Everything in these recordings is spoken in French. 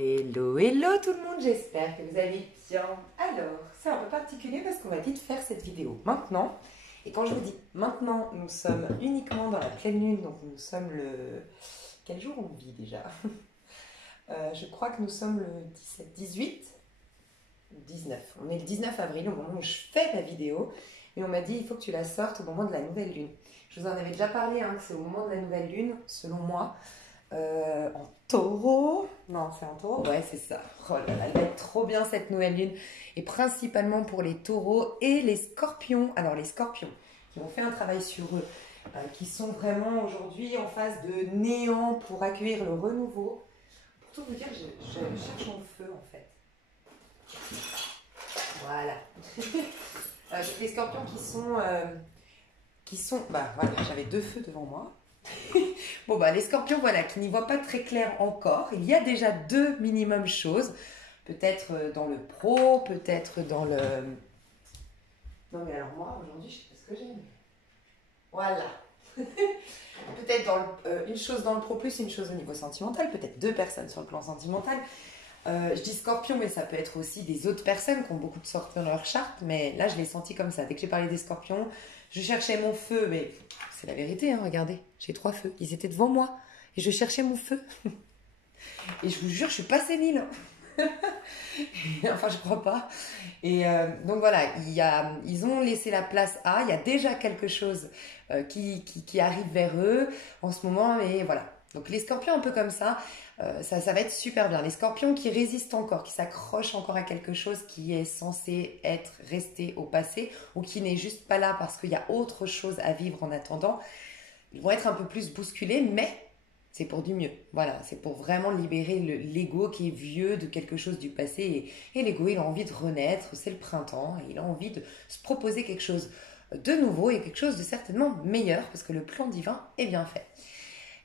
Hello, hello tout le monde, j'espère que vous allez bien. Alors, c'est un peu particulier parce qu'on m'a dit de faire cette vidéo maintenant. Et quand je vous dis maintenant, nous sommes uniquement dans la pleine lune, donc nous sommes le... Quel jour on vit déjà? Je crois que nous sommes le 17, 18, 19. On est le 19 avril au moment où je fais la vidéo. Et on m'a dit, il faut que tu la sortes au moment de la nouvelle lune. Je vous en avais déjà parlé, hein, que c'est au moment de la nouvelle lune, selon moi. En taureau. Non, c'est en taureau. Ouais, c'est ça. Oh là là, elle va être trop bien cette nouvelle lune. Et principalement pour les taureaux et les scorpions. Alors, les scorpions qui ont fait un travail sur eux, qui sont vraiment aujourd'hui en phase de néant pour accueillir le renouveau. Pour tout vous dire, je cherche mon feu en fait. Voilà. Les scorpions qui sont. Bah voilà, j'avais deux feux devant moi. Bon bah les scorpions voilà qui n'y voient pas très clair encore, il y a déjà deux minimum choses, peut-être dans le pro, peut-être dans le... Non mais alors moi aujourd'hui je sais pas ce que j'ai. Voilà. Peut-être dans une chose dans le pro plus une chose au niveau sentimental, peut-être deux personnes sur le plan sentimental. Je dis scorpion mais ça peut être aussi des autres personnes qui ont beaucoup de scorpions dans leur charte, mais là je l'ai senti comme ça. Dès que j'ai parlé des scorpions, je cherchais mon feu, mais c'est la vérité, hein, regardez, j'ai trois feux, ils étaent devant moi et je cherchais mon feu. Et je vous jure, je suis pas sénile. Enfin, je crois pas. Et donc voilà, ils ont laissé la place à, il y a déjà quelque chose qui arrive vers eux en ce moment, et voilà. Donc les scorpions un peu comme ça va être super bien. Les scorpions qui résistent encore, qui s'accrochent encore à quelque chose qui est censé être resté au passé ou qui n'est juste pas là parce qu'il y a autre chose à vivre en attendant, ils vont être un peu plus bousculés, mais c'est pour du mieux. Voilà, c'est pour vraiment libérer l'ego qui est vieux de quelque chose du passé. Et l'ego, il a envie de renaître, c'est le printemps, et il a envie de se proposer quelque chose de nouveau et quelque chose de certainement meilleur parce que le plan divin est bien fait.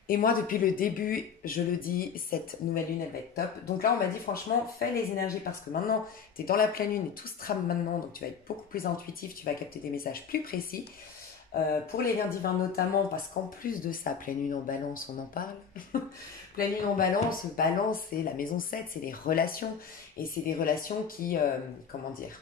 Et moi, depuis le début, je le dis, cette nouvelle lune, elle va être top. Donc là, on m'a dit, franchement, fais les énergies parce que maintenant, tu es dans la pleine lune et tout se trame maintenant. Donc tu vas être beaucoup plus intuitif, tu vas capter des messages plus précis. Pour les liens divins notamment, parce qu'en plus de ça, pleine lune en balance, on en parle. Pleine lune en balance, c'est la maison 7, c'est les relations. Et c'est des relations qui, comment dire,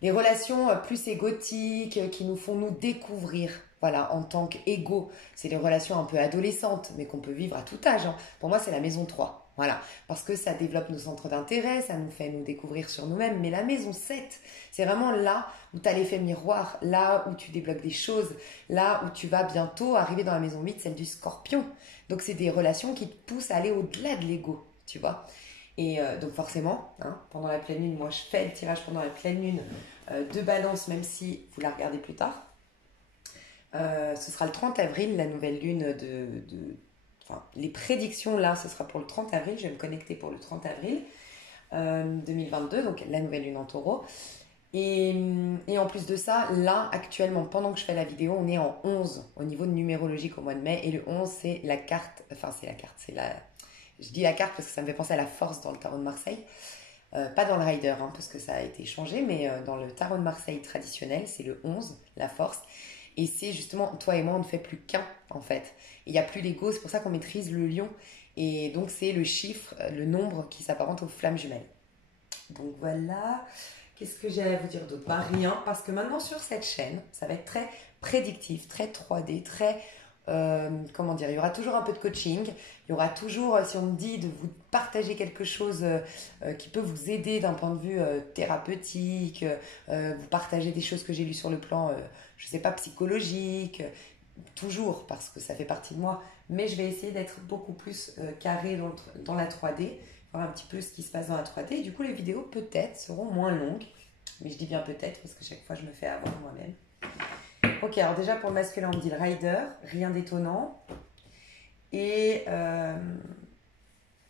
les relations plus égotiques, qui nous font nous découvrir, voilà, en tant qu'ego. C'est des relations un peu adolescentes, mais qu'on peut vivre à tout âge, hein. Pour moi, c'est la maison 3, voilà. Parce que ça développe nos centres d'intérêt, ça nous fait nous découvrir sur nous-mêmes. Mais la maison 7, c'est vraiment là où tu as l'effet miroir, là où tu débloques des choses, là où tu vas bientôt arriver dans la maison 8, celle du scorpion. Donc, c'est des relations qui te poussent à aller au-delà de l'ego, tu vois. Et donc forcément, hein, pendant la pleine lune, moi je fais le tirage pendant la pleine lune de balance, même si vous la regardez plus tard. Ce sera le 30 avril, la nouvelle lune enfin, les prédictions là, ce sera pour le 30 avril, je vais me connecter pour le 30 avril 2022, donc la nouvelle lune en taureau. Et en plus de ça, là, actuellement, pendant que je fais la vidéo, on est en 11 au niveau de numérologique au mois de mai. Et le 11, c'est la carte, enfin c'est la carte, c'est la... Je dis la carte parce que ça me fait penser à la force dans le tarot de Marseille. Pas dans le Rider, hein, parce que ça a été changé, mais dans le tarot de Marseille traditionnel, c'est le 11, la force. Et c'est justement, toi et moi, on ne fait plus qu'un, en fait. Il n'y a plus l'ego, c'est pour ça qu'on maîtrise le lion. Et donc, c'est le chiffre, le nombre qui s'apparente aux flammes jumelles. Donc voilà. Qu'est-ce que j'ai à vous dire d'autre? Bah rien, parce que maintenant sur cette chaîne, ça va être très prédictif, très 3D, très... comment dire, il y aura toujours un peu de coaching, il y aura toujours, si on me dit de vous partager quelque chose qui peut vous aider d'un point de vue thérapeutique, vous partager des choses que j'ai lues sur le plan, je sais pas, psychologique, toujours parce que ça fait partie de moi, mais je vais essayer d'être beaucoup plus carré dans la 3D, voir un petit peu ce qui se passe dans la 3D, et du coup les vidéos peut-être seront moins longues, mais je dis bien peut-être parce que chaque fois je me fais avoir moi-même. Ok, alors déjà pour le masculin, on me dit le rider, rien d'étonnant. Et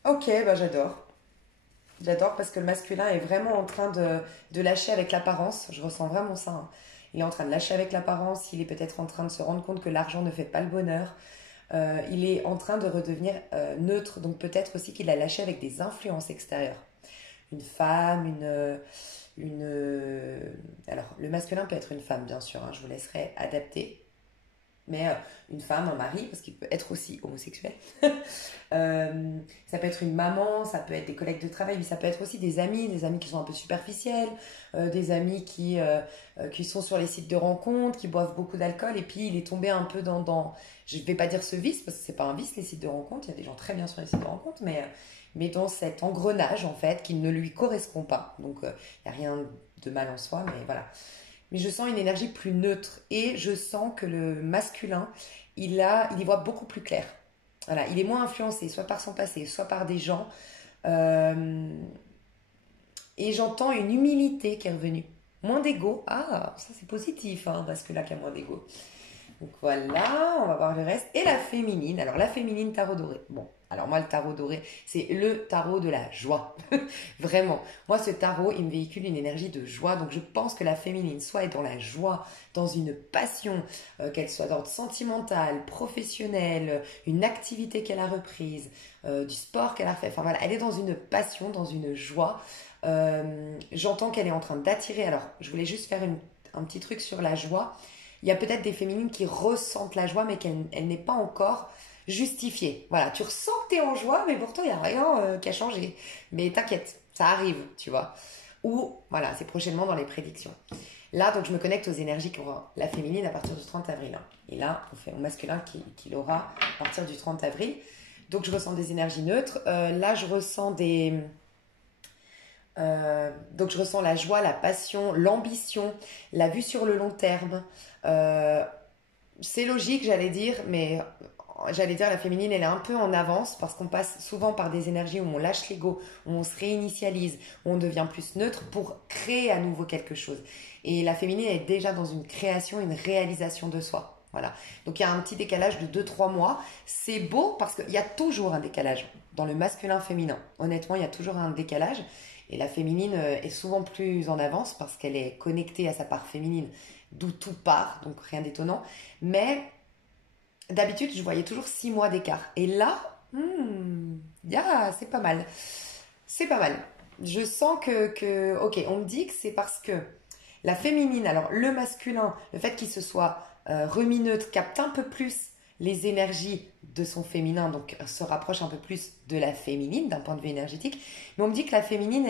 ok, bah j'adore. J'adore parce que le masculin est vraiment en train de lâcher avec l'apparence. Je ressens vraiment ça, hein. Il est en train de lâcher avec l'apparence. Il est peut-être en train de se rendre compte que l'argent ne fait pas le bonheur. Il est en train de redevenir neutre. Donc peut-être aussi qu'il a lâché avec des influences extérieures. Une femme, alors, le masculin peut être une femme, bien sûr, hein, je vous laisserai adapter. Mais une femme, un mari, parce qu'il peut être aussi homosexuel. Ça peut être une maman, ça peut être des collègues de travail, mais ça peut être aussi des amis qui sont un peu superficiels, des amis qui sont sur les sites de rencontres, qui boivent beaucoup d'alcool, et puis il est tombé un peu je ne vais pas dire ce vice, parce que c'est pas un vice les sites de rencontres, il y a des gens très bien sur les sites de rencontres, mais dans cet engrenage en fait qui ne lui correspond pas. Donc il n'y a rien de mal en soi, mais voilà. Mais je sens une énergie plus neutre et je sens que le masculin, il y voit beaucoup plus clair. Voilà, il est moins influencé, soit par son passé, soit par des gens. Euh, et j'entends une humilité qui est revenue. Moins d'ego. Ah, ça c'est positif, hein, parce que là, qu'il y a moins d'ego. Donc voilà, on va voir le reste. Et la féminine. Alors la féminine tarot doré. Bon, alors moi le tarot doré, c'est le tarot de la joie. Vraiment. Moi ce tarot, il me véhicule une énergie de joie. Donc je pense que la féminine soit est dans la joie, dans une passion, qu'elle soit d'ordre sentimental, professionnel, une activité qu'elle a reprise, du sport qu'elle a fait. Enfin voilà, elle est dans une passion, dans une joie. J'entends qu'elle est en train d'attirer. Alors je voulais juste faire un petit truc sur la joie. Il y a peut-être des féminines qui ressentent la joie, mais qu'elle n'est pas encore justifiée. Voilà, tu ressens que tu es en joie, mais pourtant, il n'y a rien qui a changé. Mais t'inquiète, ça arrive, tu vois. Ou, voilà, c'est prochainement dans les prédictions. Là, donc, je me connecte aux énergies qu'aura la féminine à partir du 30 avril. Hein. Et là, on fait au masculin qui l'aura à partir du 30 avril. Donc, je ressens des énergies neutres. Là, je ressens donc je ressens la joie, la passion, l'ambition, la vue sur le long terme. Euh, c'est logique, j'allais dire, mais j'allais dire la féminine, elle est un peu en avance parce qu'on passe souvent par des énergies où on lâche l'ego, où on se réinitialise, où on devient plus neutre pour créer à nouveau quelque chose. Et la féminine est déjà dans une création, une réalisation de soi. Voilà. Donc il y a un petit décalage de 2-3 mois. C'est beau parce qu'il y a toujours un décalage dans le masculin-féminin. Honnêtement, il y a toujours un décalage. Et la féminine est souvent plus en avance parce qu'elle est connectée à sa part féminine, d'où tout part, donc rien d'étonnant. Mais d'habitude, je voyais toujours 6 mois d'écart. Et là, c'est pas mal. C'est pas mal. Je sens ok, on me dit que c'est parce que la féminine, alors le masculin, le fait qu'il se soit remis neutre, capte un peu plus les énergies de son féminin, donc se rapproche un peu plus de la féminine d'un point de vue énergétique. Mais on me dit que la féminine,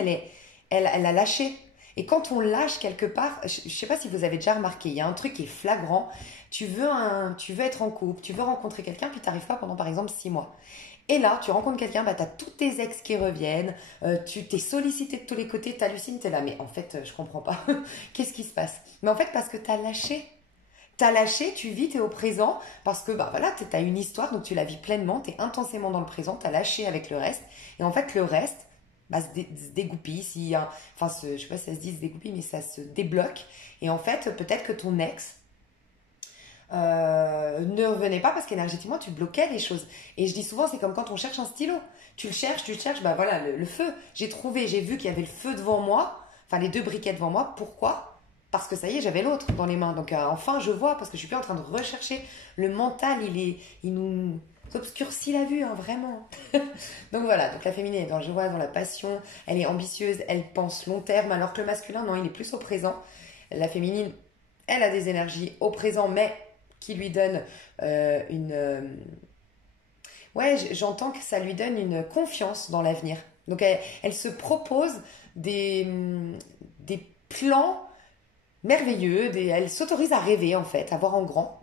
elle a lâché. Et quand on lâche quelque part, je ne sais pas si vous avez déjà remarqué, il y a un truc qui est flagrant. Tu veux être en couple, tu veux rencontrer quelqu'un, puis tu n'arrives pas pendant par exemple 6 mois. Et là, tu rencontres quelqu'un, tu as tous tes ex qui reviennent, tu t'es sollicité de tous les côtés, tu hallucines, tu es là, mais en fait, je comprends pas. Qu'est-ce qui se passe? Mais en fait, parce que tu as lâché. T'as lâché, tu vis, t'es au présent, parce que bah voilà, t'as une histoire, donc tu la vis pleinement, t'es intensément dans le présent, t'as lâché avec le reste, et en fait le reste se dégoupille, je sais pas si ça se dit se dégoupille, mais ça se débloque, et en fait peut-être que ton ex ne revenait pas parce qu'énergétiquement tu bloquais les choses. Et je dis souvent, c'est comme quand on cherche un stylo, tu le cherches, bah voilà, le feu, j'ai vu qu'il y avait le feu devant moi, enfin les deux briquets devant moi, pourquoi? Parce que ça y est, j'avais l'autre dans les mains. Donc enfin, je vois, parce que je suis plus en train de rechercher. Le mental, il nous obscurcit la vue, hein, vraiment. Donc voilà, donc la féminine est dans la joie, dans la passion. Elle est ambitieuse, elle pense long terme, alors que le masculin, non, il est plus au présent. La féminine, elle a des énergies au présent, mais qui lui donnent Ouais, j'entends que ça lui donne une confiance dans l'avenir. Donc elle se propose des plans merveilleux, elle s'autorise à rêver en fait, à voir en grand.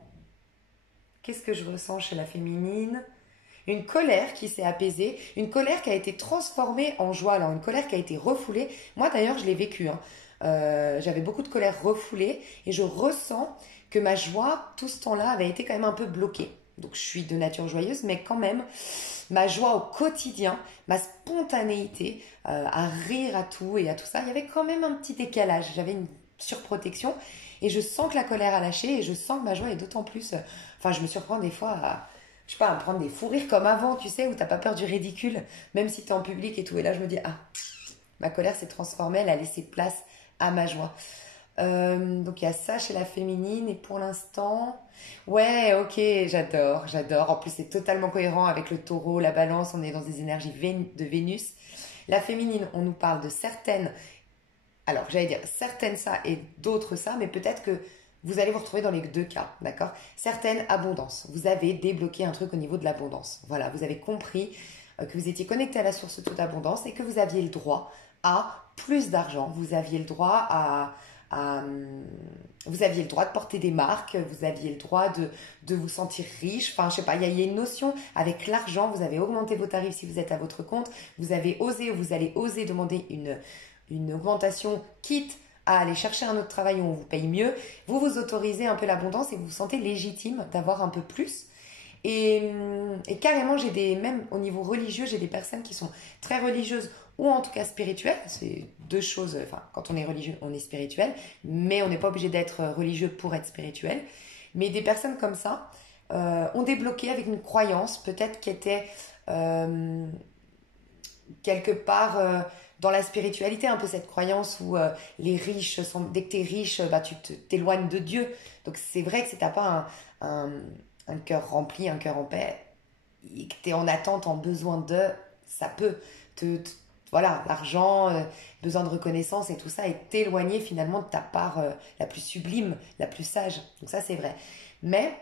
Qu'est-ce que je ressens chez la féminine? Une colère qui s'est apaisée, une colère qui a été transformée en joie, alors une colère qui a été refoulée. Moi d'ailleurs je l'ai vécu, hein. J'avais beaucoup de colère refoulée et je ressens que ma joie tout ce temps-là avait été quand même un peu bloquée. Donc je suis de nature joyeuse, mais quand même ma joie au quotidien, ma spontanéité à rire à tout et à tout ça, il y avait quand même un petit décalage. J'avais une surprotection et je sens que la colère a lâché et je sens que ma joie est d'autant plus enfin je me surprends des fois je sais pas, à me prendre des fous rires comme avant, tu sais, où t'as pas peur du ridicule même si t'es en public et tout, et là je me dis ma colère s'est transformée, elle a laissé place à ma joie. Donc il y a ça chez la féminine et pour l'instant ouais, ok, j'adore, en plus c'est totalement cohérent avec le taureau, la balance, on est dans des énergies de Vénus. La féminine, on nous parle de certaines, alors j'allais dire certaines ça et d'autres ça, mais peut-être que vous allez vous retrouver dans les deux cas, d'accord? Certaines, abondance. Vous avez débloqué un truc au niveau de l'abondance. Voilà, vous avez compris que vous étiez connecté à la source de toute abondance et que vous aviez le droit à plus d'argent. Vous aviez le droit vous aviez le droit de porter des marques, vous aviez le droit de vous sentir riche. Enfin, je sais pas, il y a une notion avec l'argent. Vous avez augmenté vos tarifs si vous êtes à votre compte. Vous avez osé ou vous allez oser demander une augmentation, quitte à aller chercher un autre travail où on vous paye mieux. Vous vous autorisez un peu l'abondance et vous vous sentez légitime d'avoir un peu plus. Et carrément, même au niveau religieux, j'ai des personnes qui sont très religieuses ou en tout cas spirituelles. C'est deux choses, enfin, quand on est religieux, on est spirituel, mais on n'est pas obligé d'être religieux pour être spirituel. Mais des personnes comme ça ont débloqué avec une croyance, peut-être qui était quelque part dans la spiritualité, un peu cette croyance où les riches, dès que tu es riche, bah, tu t'éloignes de Dieu. Donc c'est vrai que si tu n'as pas un cœur rempli, un cœur en paix, et que tu es en attente, en besoin de, ça peut voilà, l'argent, besoin de reconnaissance et tout ça, et t'éloigner finalement de ta part la plus sublime, la plus sage. Donc ça, c'est vrai. Mais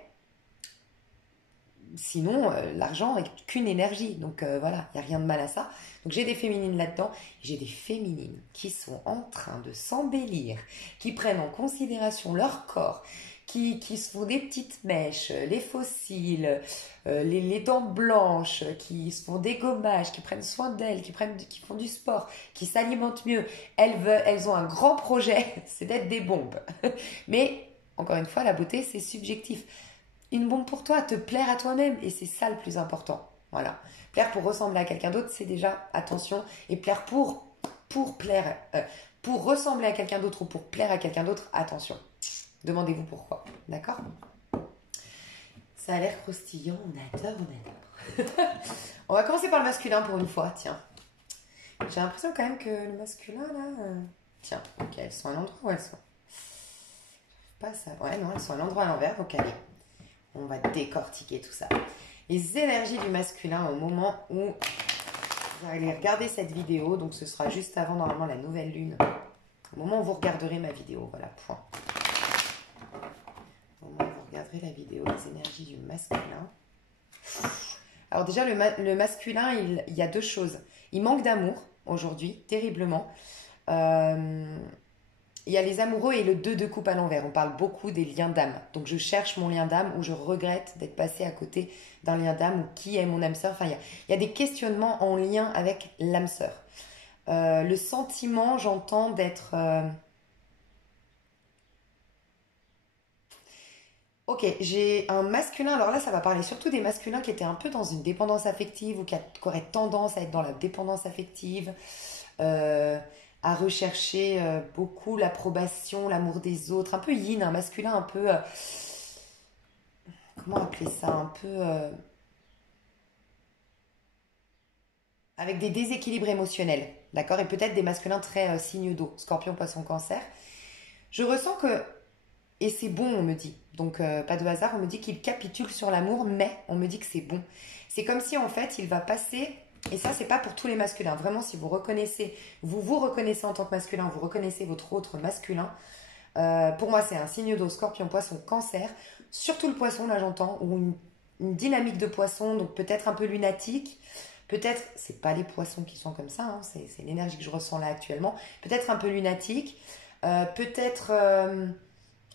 sinon, l'argent n'est qu'une énergie. Donc voilà, il n'y a rien de mal à ça. Donc j'ai des féminines là-dedans. J'ai des féminines qui sont en train de s'embellir, qui prennent en considération leur corps, qui se font des petites mèches, les faux cils, les dents blanches, qui se font des gommages, qui prennent soin d'elles, qui font du sport, qui s'alimentent mieux. Elles ont un grand projet, c'est d'être des bombes. Mais, encore une fois, la beauté, c'est subjectif. Une bombe pour toi, te plaire à toi-même, et c'est ça le plus important. Voilà. Plaire pour ressembler à quelqu'un d'autre, c'est déjà, attention, et plaire pour plaire, pour ressembler à quelqu'un d'autre ou pour plaire à quelqu'un d'autre, attention. Demandez-vous pourquoi, d'accord? Ça a l'air croustillant, on adore, on adore. On va commencer par le masculin pour une fois, tiens. J'ai l'impression quand même que le masculin, là... Tiens, ok, elles sont à l'endroit où elles sont. Pas ça. Ouais, non, elles sont à l'endroit à l'envers, donc allez. On va décortiquer tout ça. Les énergies du masculin au moment où vous allez regarder cette vidéo, donc ce sera juste avant normalement la nouvelle lune. Au moment où vous regarderez ma vidéo, voilà, point. Au moment où vous regarderez la vidéo, les énergies du masculin. Alors déjà, le masculin, il y a deux choses. Il manque d'amour aujourd'hui, terriblement. Il y a les amoureux et le 2 de coupe à l'envers. On parle beaucoup des liens d'âme. Donc je cherche mon lien d'âme ou je regrette d'être passé à côté d'un lien d'âme ou qui est mon âme sœur. Enfin, il y a des questionnements en lien avec l'âme sœur. Le sentiment, j'entends d'être... Ok, j'ai un masculin. Alors là, ça va parler surtout des masculins qui étaient un peu dans une dépendance affective ou qui auraient tendance à être dans la dépendance affective. À rechercher beaucoup l'approbation, l'amour des autres, un peu yin, un masculin un peu... comment appeler ça? Un peu... avec des déséquilibres émotionnels, d'accord? Et peut-être des masculins très signe d'eau, scorpion, poisson, cancer. Je ressens que... Et c'est bon, on me dit. Donc, pas de hasard, on me dit qu'il capitule sur l'amour, mais on me dit que c'est bon. C'est comme si, en fait, il va passer... Et ça, c'est pas pour tous les masculins. Vraiment, si vous reconnaissez, vous reconnaissez en tant que masculin, vous reconnaissez votre autre masculin. Pour moi, c'est un signe d'eau, scorpion, poisson, cancer. Surtout le poisson, là, j'entends, ou une dynamique de poisson, donc peut-être un peu lunatique. Peut-être, c'est pas les poissons qui sont comme ça, hein, c'est l'énergie que je ressens là actuellement. Peut-être un peu lunatique. Peut-être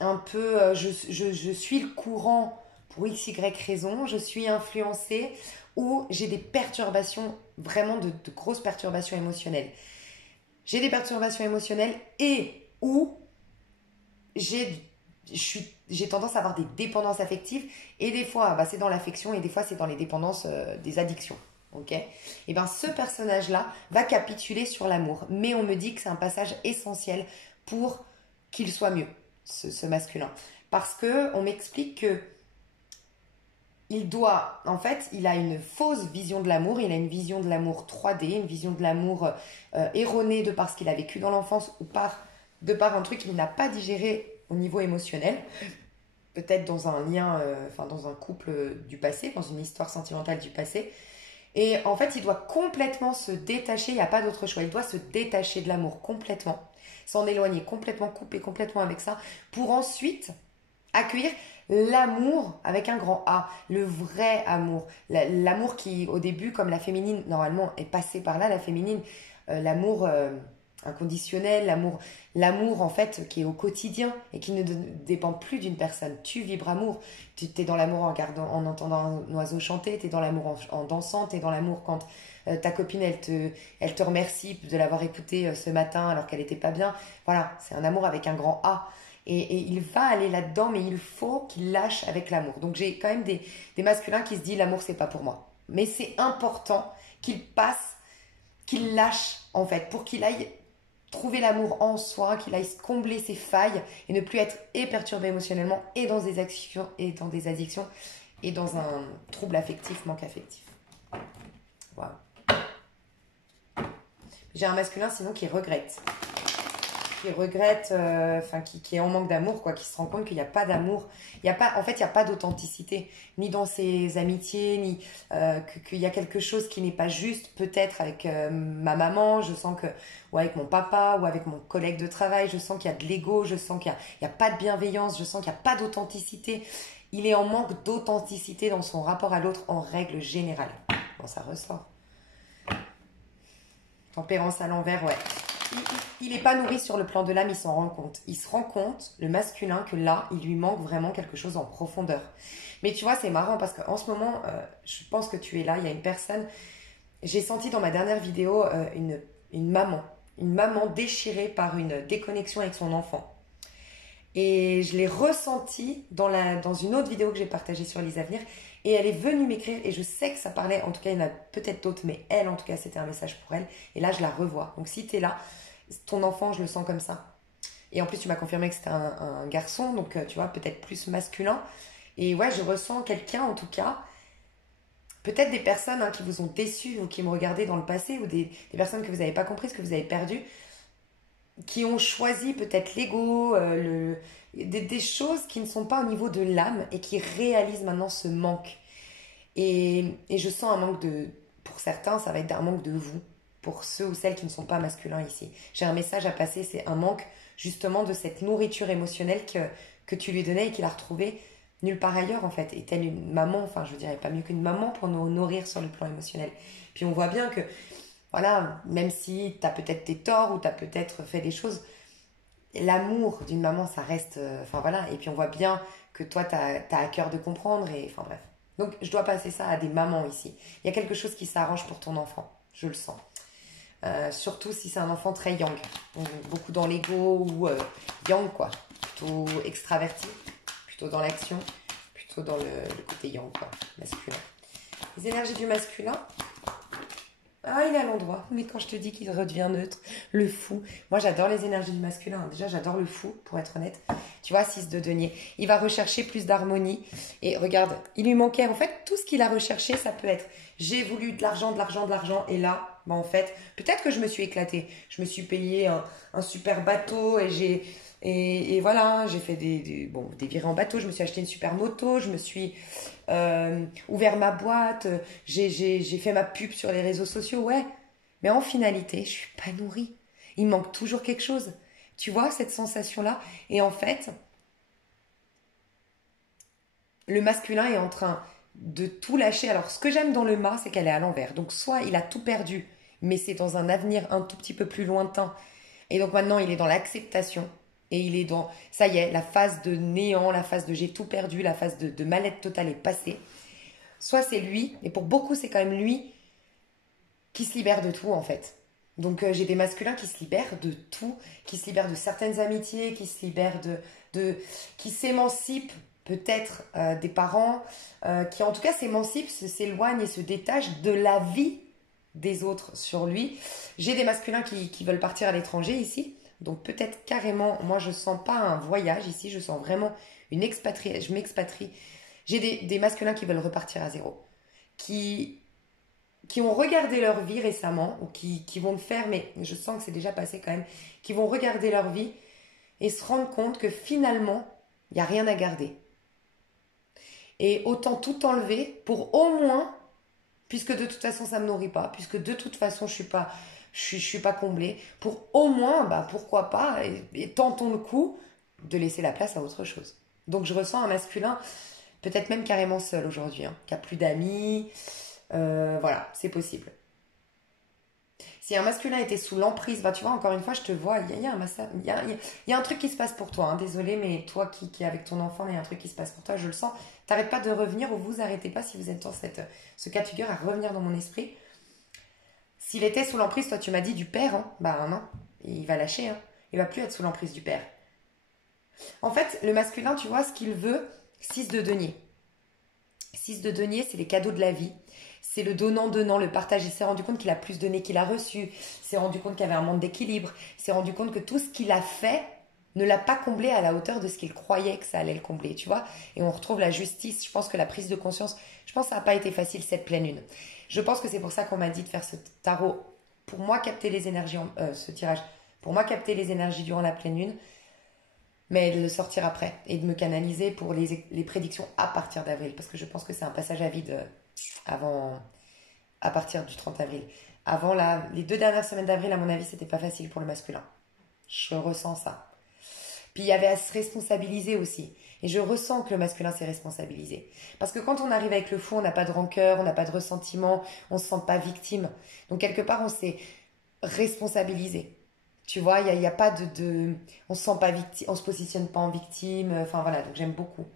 un peu, je suis le courant pour x, y raison. Je suis influencée. Où j'ai des perturbations, vraiment de grosses perturbations émotionnelles. J'ai des perturbations émotionnelles et où j'ai tendance à avoir des dépendances affectives et des fois, bah, c'est dans l'affection et des fois, c'est dans les dépendances des addictions. Ok? Et bien, ce personnage-là va capituler sur l'amour. Mais on me dit que c'est un passage essentiel pour qu'il soit mieux, ce masculin. Parce qu'on m'explique que il a une fausse vision de l'amour, il a une vision de l'amour 3D, une vision de l'amour erronée de par ce qu'il a vécu dans l'enfance ou de par un truc qu'il n'a pas digéré au niveau émotionnel, peut-être dans un lien, dans un couple du passé, dans une histoire sentimentale du passé. Et en fait, il doit complètement se détacher, il n'y a pas d'autre choix, il doit se détacher de l'amour complètement, s'en éloigner complètement, couper complètement avec ça, pour ensuite Accueillir l'amour avec un grand A, le vrai amour. L'amour qui, au début, comme la féminine, normalement, est passée par là, la féminine, l'amour inconditionnel, l'amour en fait qui est au quotidien et qui ne dépend plus d'une personne. Tu vibres amour. Tu es dans l'amour en entendant un oiseau chanter, tu es dans l'amour en dansant, tu es dans l'amour quand ta copine elle te remercie de l'avoir écoutée ce matin alors qu'elle n'était pas bien. Voilà, c'est un amour avec un grand A. Et il va aller là-dedans, mais il faut qu'il lâche avec l'amour. Donc j'ai quand même des masculins qui se disent l'amour c'est pas pour moi. Mais c'est important qu'il passe, qu'il lâche en fait, pour qu'il aille trouver l'amour en soi, qu'il aille combler ses failles et ne plus être et perturbé émotionnellement et dans des actions et dans des addictions et dans un trouble affectif, manque affectif. Voilà. J'ai un masculin sinon qui regrette. Qui est en manque d'amour, quoi, qui se rend compte qu'il n'y a pas d'amour. En fait, il n'y a pas d'authenticité, ni dans ses amitiés, ni qu'il y a quelque chose qui n'est pas juste, peut-être avec ma maman, je sens que, ou avec mon papa, ou avec mon collègue de travail, je sens qu'il y a de l'ego, je sens qu'il n'y a pas de bienveillance, je sens qu'il n'y a pas d'authenticité. Il est en manque d'authenticité dans son rapport à l'autre en règle générale. Bon, ça ressort. Tempérance à l'envers, ouais. Il n'est pas nourri sur le plan de l'âme, il s'en rend compte. Il se rend compte, le masculin, que là, il lui manque vraiment quelque chose en profondeur. Mais tu vois, c'est marrant parce qu'en ce moment, je pense que tu es là, il y a une personne... J'ai senti dans ma dernière vidéo une maman déchirée par une déconnexion avec son enfant. Et je l'ai ressenti dans une autre vidéo que j'ai partagée sur les avenirs. Et elle est venue m'écrire et je sais que ça parlait, en tout cas il y en a peut-être d'autres, mais elle en tout cas c'était un message pour elle. Et là je la revois. Donc si tu es là, ton enfant je le sens comme ça. Et en plus tu m'as confirmé que c'était un garçon, donc tu vois peut-être plus masculin. Et ouais je ressens quelqu'un en tout cas, peut-être des personnes qui vous ont déçu ou qui me regardaient dans le passé ou des personnes que vous n'avez pas compris, ce que vous avez perdu, qui ont choisi peut-être l'ego, des choses qui ne sont pas au niveau de l'âme et qui réalisent maintenant ce manque. Et je sens un manque pour certains, ça va être un manque de vous, pour ceux ou celles qui ne sont pas masculins ici. J'ai un message à passer, c'est un manque justement de cette nourriture émotionnelle que tu lui donnais et qu'il a retrouvée nulle part ailleurs en fait. Et telle une maman, enfin je dirais pas mieux qu'une maman pour nous nourrir sur le plan émotionnel. Puis on voit bien que, voilà, même si tu as peut-être tes torts ou tu as peut-être fait des choses, l'amour d'une maman, ça reste... Enfin voilà, et puis on voit bien que toi, tu as à cœur de comprendre, et enfin bref. Donc je dois passer ça à des mamans ici. Il y a quelque chose qui s'arrange pour ton enfant, je le sens. Surtout si c'est un enfant très yang, donc, beaucoup dans l'ego ou yang quoi, plutôt extraverti, plutôt dans l'action, plutôt dans le côté yang quoi, masculin. Les énergies du masculin... Ah, il est à l'endroit. Mais quand je te dis qu'il redevient neutre, le fou. Moi, j'adore les énergies du masculin. Déjà, j'adore le fou, pour être honnête. Tu vois, 6 de denier. Il va rechercher plus d'harmonie. Et regarde, il lui manquait, en fait, tout ce qu'il a recherché, ça peut être j'ai voulu de l'argent, de l'argent, de l'argent. Et là, en fait, peut-être que je me suis éclatée. Je me suis payé un super bateau et voilà, j'ai fait des virées en bateau. Je me suis acheté une super moto. Je me suis... ouvert ma boîte, j'ai fait ma pub sur les réseaux sociaux, ouais. Mais en finalité, je suis pas nourrie. Il me manque toujours quelque chose. Tu vois, cette sensation-là. Et en fait, le masculin est en train de tout lâcher. Alors, ce que j'aime dans le mât, c'est qu'elle est à l'envers. Donc, soit il a tout perdu, mais c'est dans un avenir un tout petit peu plus lointain. Et donc, maintenant, il est dans l'acceptation. Et il est dans, ça y est, la phase de néant, la phase de j'ai tout perdu, la phase de mal-être totale est passée. Soit c'est lui, et pour beaucoup c'est quand même lui qui se libère de tout en fait. Donc j'ai des masculins qui se libèrent de tout, qui se libèrent de certaines amitiés, qui se libèrent qui s'émancipent peut-être des parents, qui en tout cas s'émancipent, s'éloignent et se détachent de la vie des autres sur lui. J'ai des masculins qui veulent partir à l'étranger ici. Donc peut-être carrément, moi je sens pas un voyage ici, je sens vraiment une expatriation, je m'expatrie. J'ai des masculins qui veulent repartir à zéro, qui ont regardé leur vie récemment, ou qui vont le faire, mais je sens que c'est déjà passé quand même, qui vont regarder leur vie et se rendre compte que finalement, il n'y a rien à garder. Et autant tout enlever pour au moins, puisque de toute façon ça ne me nourrit pas, puisque de toute façon je suis pas comblée, pour au moins, pourquoi pas, et tentons le coup de laisser la place à autre chose. Donc je ressens un masculin, peut-être même carrément seul aujourd'hui, hein, qui a plus d'amis. Voilà, c'est possible. Si un masculin était sous l'emprise, bah tu vois, encore une fois, je te vois, il y a un il y a un truc qui se passe pour toi, hein, désolé, mais toi qui es avec ton enfant, il y a un truc qui se passe pour toi, je le sens. T'arrêtes pas de revenir ou vous arrêtez pas si vous êtes dans ce cas de figure à revenir dans mon esprit. S'il était sous l'emprise, toi tu m'as dit du père, hein, bah non, il va lâcher, hein. Il va plus être sous l'emprise du père. En fait, le masculin, tu vois, ce qu'il veut, 6 de denier. 6 de denier, c'est les cadeaux de la vie. C'est le donnant-donnant, le partage. Il s'est rendu compte qu'il a plus donné qu'il a reçu. Il s'est rendu compte qu'il y avait un manque d'équilibre. Il s'est rendu compte que tout ce qu'il a fait ne l'a pas comblé à la hauteur de ce qu'il croyait que ça allait le combler, tu vois. Et on retrouve la justice. Je pense que la prise de conscience, je pense que ça n'a pas été facile cette pleine lune. Je pense que c'est pour ça qu'on m'a dit de faire ce tarot. Pour moi, capter les énergies, ce tirage. Pour moi, capter les énergies durant la pleine lune, mais de le sortir après et de me canaliser pour les prédictions à partir d'avril parce que je pense que c'est un passage à vide avant à partir du 30 avril. Avant les 2 dernières semaines d'avril, à mon avis, c'était pas facile pour le masculin. Je ressens ça. Puis il y avait à se responsabiliser aussi. Et je ressens que le masculin s'est responsabilisé. Parce que quand on arrive avec le fou, on n'a pas de rancœur, on n'a pas de ressentiment, on se sent pas victime. Donc quelque part, on s'est responsabilisé. Tu vois, il y a pas on se sent pas victime, on se positionne pas en victime. Enfin voilà, donc j'aime beaucoup.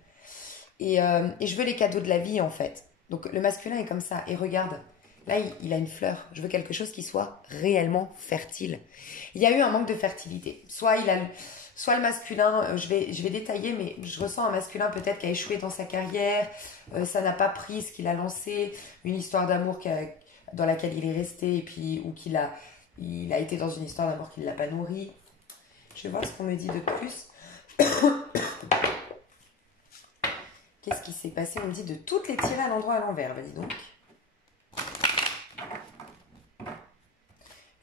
Et je veux les cadeaux de la vie en fait. Donc le masculin est comme ça. Et regarde, là il a une fleur. Je veux quelque chose qui soit réellement fertile. Il y a eu un manque de fertilité. Soit le masculin, je vais détailler, mais je ressens un masculin peut-être qui a échoué dans sa carrière. Ça n'a pas pris ce qu'il a lancé. Une histoire d'amour dans laquelle il est resté et puis ou il a été dans une histoire d'amour qui ne l'a pas nourri. Je vais voir ce qu'on me dit de plus. Qu'est-ce qui s'est passé? On me dit de toutes les tirer à l'endroit à l'envers. Vas-y donc.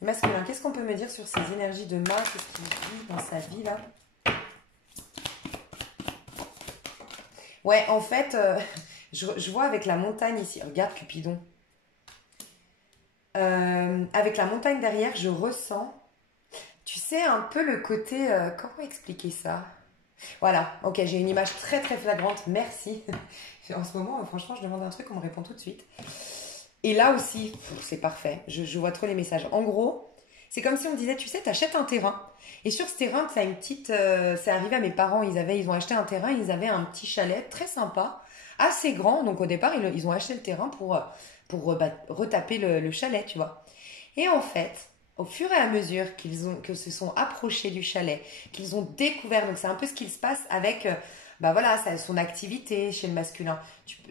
Le masculin, qu'est-ce qu'on peut me dire sur ses énergies de Mars? Qu'est-ce qu'il vit dans sa vie là? Ouais, en fait, je vois avec la montagne ici. Regarde Cupidon. Avec la montagne derrière, je ressens, tu sais, un peu le côté... comment expliquer ça? Voilà, ok, j'ai une image très très flagrante, merci. En ce moment, franchement, je demande un truc, on me répond tout de suite. Et là aussi, c'est parfait, je vois trop les messages. En gros, c'est comme si on me disait, tu sais, t'achètes un terrain. Et sur ce terrain, tu as une petite... c'est arrivé à mes parents, ils ont acheté un terrain, ils avaient un petit chalet très sympa, assez grand. Donc au départ, ils ont acheté le terrain pour retaper le chalet, tu vois. Et en fait, au fur et à mesure que se sont approchés du chalet, qu'ils ont découvert, donc c'est un peu ce qu'il se passe avec, bah voilà, son activité chez le masculin.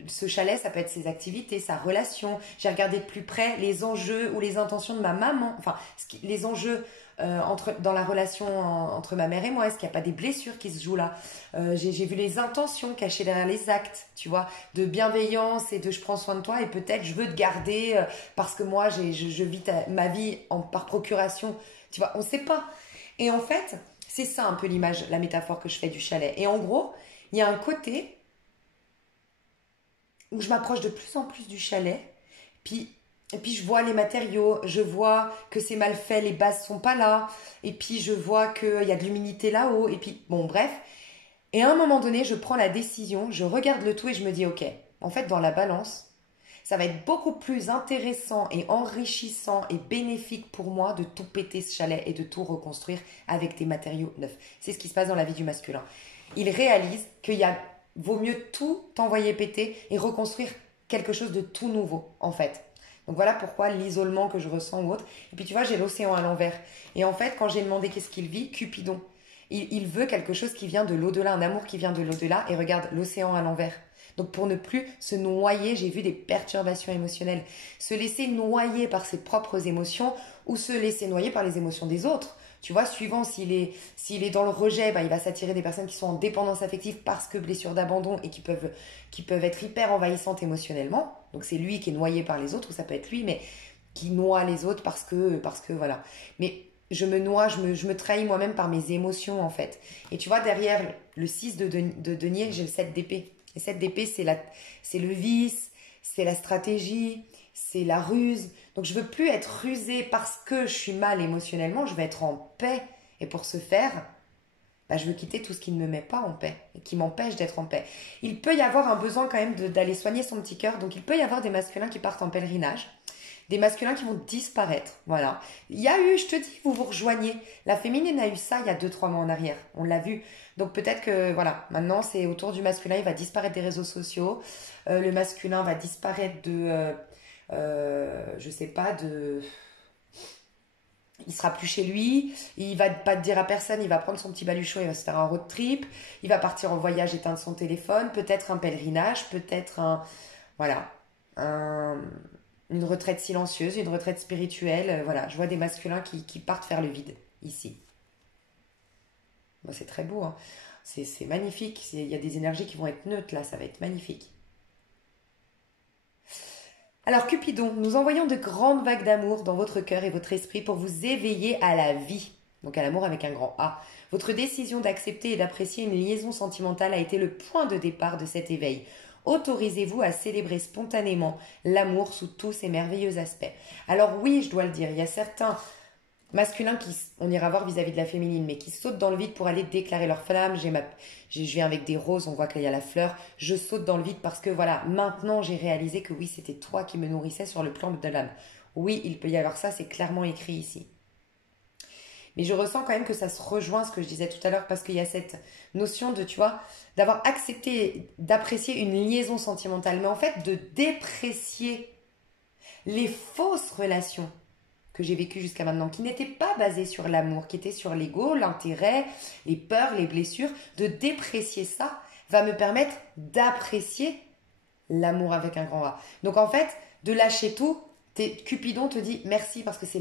Ce chalet, ça peut être ses activités, sa relation. J'ai regardé de plus près les enjeux ou les intentions de ma maman, enfin, les enjeux dans la relation entre ma mère et moi. Est-ce qu'il n'y a pas des blessures qui se jouent là? J'ai vu les intentions cachées derrière les actes, tu vois, de bienveillance et de je prends soin de toi et peut-être je veux te garder parce que moi je vis ma vie par procuration, tu vois, on ne sait pas. Et en fait, c'est ça un peu l'image, la métaphore que je fais du chalet. Et en gros, il y a un côté où je m'approche de plus en plus du chalet, puis et puis je vois les matériaux, je vois que c'est mal fait, les bases sont pas là, et puis je vois qu'il y a de l'humidité là-haut, et puis bon bref. Et à un moment donné, je prends la décision, je regarde le tout et je me dis ok, en fait dans la balance, ça va être beaucoup plus intéressant et enrichissant et bénéfique pour moi de tout péter ce chalet et de tout reconstruire avec des matériaux neufs. C'est ce qui se passe dans la vie du masculin. Il réalise vaut mieux tout envoyer péter et reconstruire quelque chose de tout nouveau en fait. Donc voilà pourquoi l'isolement que je ressens ou autre. Et puis tu vois, j'ai l'océan à l'envers. Et en fait, quand j'ai demandé qu'est-ce qu'il vit, Cupidon, il veut quelque chose qui vient de l'au-delà, un amour qui vient de l'au-delà. Et regarde, l'océan à l'envers. Donc pour ne plus se noyer, j'ai vu des perturbations émotionnelles. Se laisser noyer par ses propres émotions ou se laisser noyer par les émotions des autres. Tu vois, suivant s'il est dans le rejet, bah, il va s'attirer des personnes qui sont en dépendance affective parce que blessures d'abandon et qui peuvent être hyper envahissantes émotionnellement. Donc c'est lui qui est noyé par les autres, ou ça peut être lui, mais qui noie les autres parce que voilà. Mais je me noie, je me trahis moi-même par mes émotions en fait. Et tu vois, derrière le 6 de denier, j'ai le 7 d'épée. Et 7 d'épée, c'est le vice, c'est la stratégie, c'est la ruse. Donc je veux plus être rusée parce que je suis mal émotionnellement, je veux être en paix. Et pour ce faire, Bah, je veux quitter tout ce qui ne me met pas en paix et qui m'empêche d'être en paix. Il peut y avoir un besoin quand même d'aller soigner son petit cœur. Donc il peut y avoir des masculins qui partent en pèlerinage, des masculins qui vont disparaître. Voilà. Il y a eu, je te dis, vous vous rejoignez. La féminine a eu ça il y a 2 3 mois en arrière. On l'a vu. Donc peut-être que, voilà, maintenant c'est autour du masculin, il va disparaître des réseaux sociaux. Le masculin va disparaître je sais pas, il sera plus chez lui, il va pas te dire à personne, il va prendre son petit baluchon, il va se faire un road trip, il va partir en voyage, éteindre son téléphone, peut-être un pèlerinage, peut-être voilà, un- une retraite silencieuse, une retraite spirituelle, voilà, je vois des masculins qui partent faire le vide, ici. Bon, c'est très beau, hein. C'est magnifique, il y a des énergies qui vont être neutres là, ça va être magnifique. Alors Cupidon, nous envoyons de grandes vagues d'amour dans votre cœur et votre esprit pour vous éveiller à la vie. Donc à l'amour avec un grand A. Votre décision d'accepter et d'apprécier une liaison sentimentale a été le point de départ de cet éveil. Autorisez-vous à célébrer spontanément l'amour sous tous ses merveilleux aspects. Alors oui, je dois le dire, il y a certains masculins qui, on ira voir vis-à-vis de la féminine, mais qui sautent dans le vide pour aller déclarer leur flamme. Je viens avec des roses, on voit qu'il y a la fleur. Je saute dans le vide parce que voilà, maintenant j'ai réalisé que oui, c'était toi qui me nourrissais sur le plan de l'âme. Oui, il peut y avoir ça, c'est clairement écrit ici. Mais je ressens quand même que ça se rejoint ce que je disais tout à l'heure parce qu'il y a cette notion de, tu vois, d'avoir accepté d'apprécier une liaison sentimentale, mais en fait de déprécier les fausses relations que j'ai vécues jusqu'à maintenant, qui n'étaient pas basées sur l'amour, qui étaient sur l'ego, l'intérêt, les peurs, les blessures, de déprécier ça va me permettre d'apprécier l'amour avec un grand A. Donc en fait, de lâcher tout, Cupidon te dit merci parce que c'est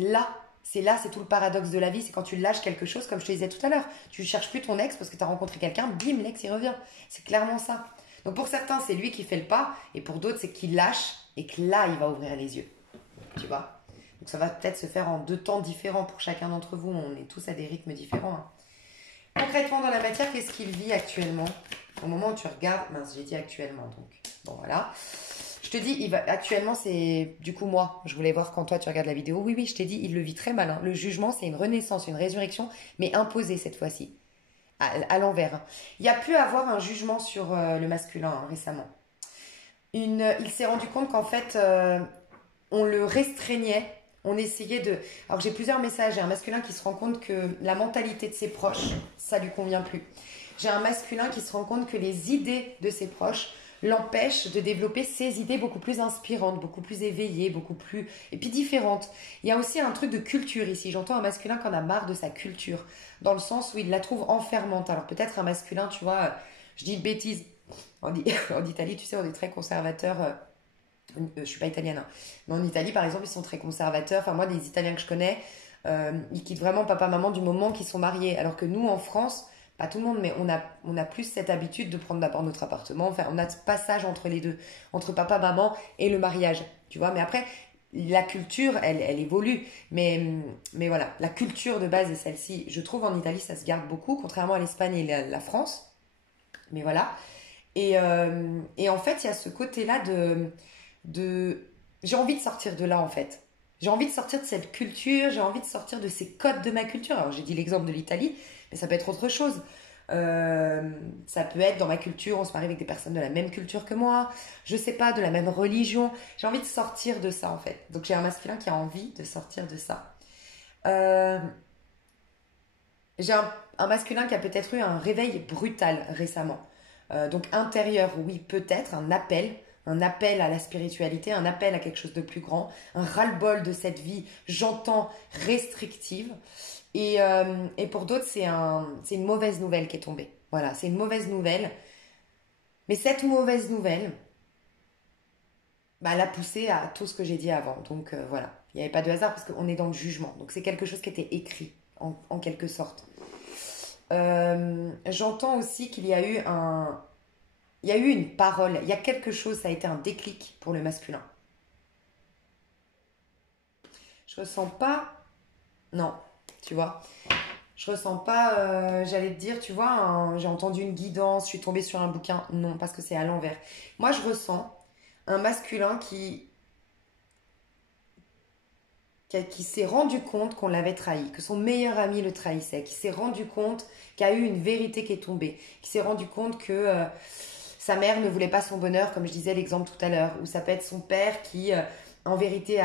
tout le paradoxe de la vie, c'est quand tu lâches quelque chose, comme je te disais tout à l'heure, tu ne cherches plus ton ex parce que tu as rencontré quelqu'un, bim, l'ex il revient. C'est clairement ça. Donc pour certains, c'est lui qui fait le pas, et pour d'autres, c'est qu'il lâche et que là, il va ouvrir les yeux. Tu vois. Donc ça va peut-être se faire en 2 temps différents pour chacun d'entre vous. On est tous à des rythmes différents, hein. Concrètement, dans la matière, qu'est-ce qu'il vit actuellement? Au moment où tu regardes, mince, j'ai dit actuellement, donc bon voilà. Je te dis, actuellement, c'est du coup moi. Je voulais voir quand toi tu regardes la vidéo. Oui, oui, je t'ai dit, il le vit très mal, hein. Le jugement, c'est une renaissance, une résurrection, mais imposée cette fois-ci, à l'envers, hein. Il y a pu avoir un jugement sur le masculin, hein, récemment. Il s'est rendu compte qu'en fait, on le restreignait, on essayait de... Alors j'ai plusieurs messages, j'ai un masculin qui se rend compte que la mentalité de ses proches, ça lui convient plus. J'ai un masculin qui se rend compte que les idées de ses proches l'empêchent de développer ses idées beaucoup plus inspirantes, beaucoup plus éveillées, beaucoup plus... et puis différentes. Il y a aussi un truc de culture ici, j'entends un masculin qui en a marre de sa culture, dans le sens où il la trouve enfermante. Alors peut-être un masculin, tu vois, je dis une bêtise, en Italie, tu sais, on est très conservateur. Je suis pas italienne, hein. Mais en Italie, par exemple, ils sont très conservateurs. Enfin, moi, des Italiens que je connais, ils quittent vraiment papa-maman du moment qu'ils sont mariés. Alors que nous, en France, pas tout le monde, mais on a plus cette habitude de prendre d'abord notre appartement. Enfin, on a ce passage entre les deux, entre papa-maman et le mariage. Tu vois, mais après, la culture, elle évolue. Mais voilà, la culture de base est celle-ci. Je trouve en Italie, ça se garde beaucoup, contrairement à l'Espagne et la France. Mais voilà. Et en fait, il y a ce côté-là de... J'ai envie de sortir de là, en fait. J'ai envie de sortir de cette culture, j'ai envie de sortir de ces codes de ma culture. Alors, j'ai dit l'exemple de l'Italie, mais ça peut être autre chose. Ça peut être dans ma culture, on se marie avec des personnes de la même culture que moi, je sais pas, de la même religion. J'ai envie de sortir de ça, en fait. Donc, j'ai un masculin qui a envie de sortir de ça. Euh, j'ai un masculin qui a peut-être eu un réveil brutal récemment. Donc intérieur, oui, peut-être un appel à la spiritualité, un appel à quelque chose de plus grand, un ras-le-bol de cette vie, j'entends, restrictive. Et pour d'autres, c'est une mauvaise nouvelle qui est tombée. Voilà, c'est une mauvaise nouvelle. Mais cette mauvaise nouvelle, bah, l'a poussé à tout ce que j'ai dit avant. Donc voilà, il n'y avait pas de hasard parce qu'on est dans le jugement. Donc c'est quelque chose qui était écrit, en quelque sorte. J'entends aussi qu'il y a eu il y a eu une parole, il y a quelque chose, ça a été un déclic pour le masculin. Je ressens pas, non, tu vois, je ressens pas, j'allais te dire, tu vois, j'ai entendu une guidance, je suis tombée sur un bouquin, non, parce que c'est à l'envers. Moi, je ressens un masculin qui s'est rendu compte qu'on l'avait trahi, que son meilleur ami le trahissait, qui s'est rendu compte qu'il y a eu une vérité qui est tombée, qui s'est rendu compte que sa mère ne voulait pas son bonheur, comme je disais l'exemple tout à l'heure, ou ça peut être son père qui, en vérité,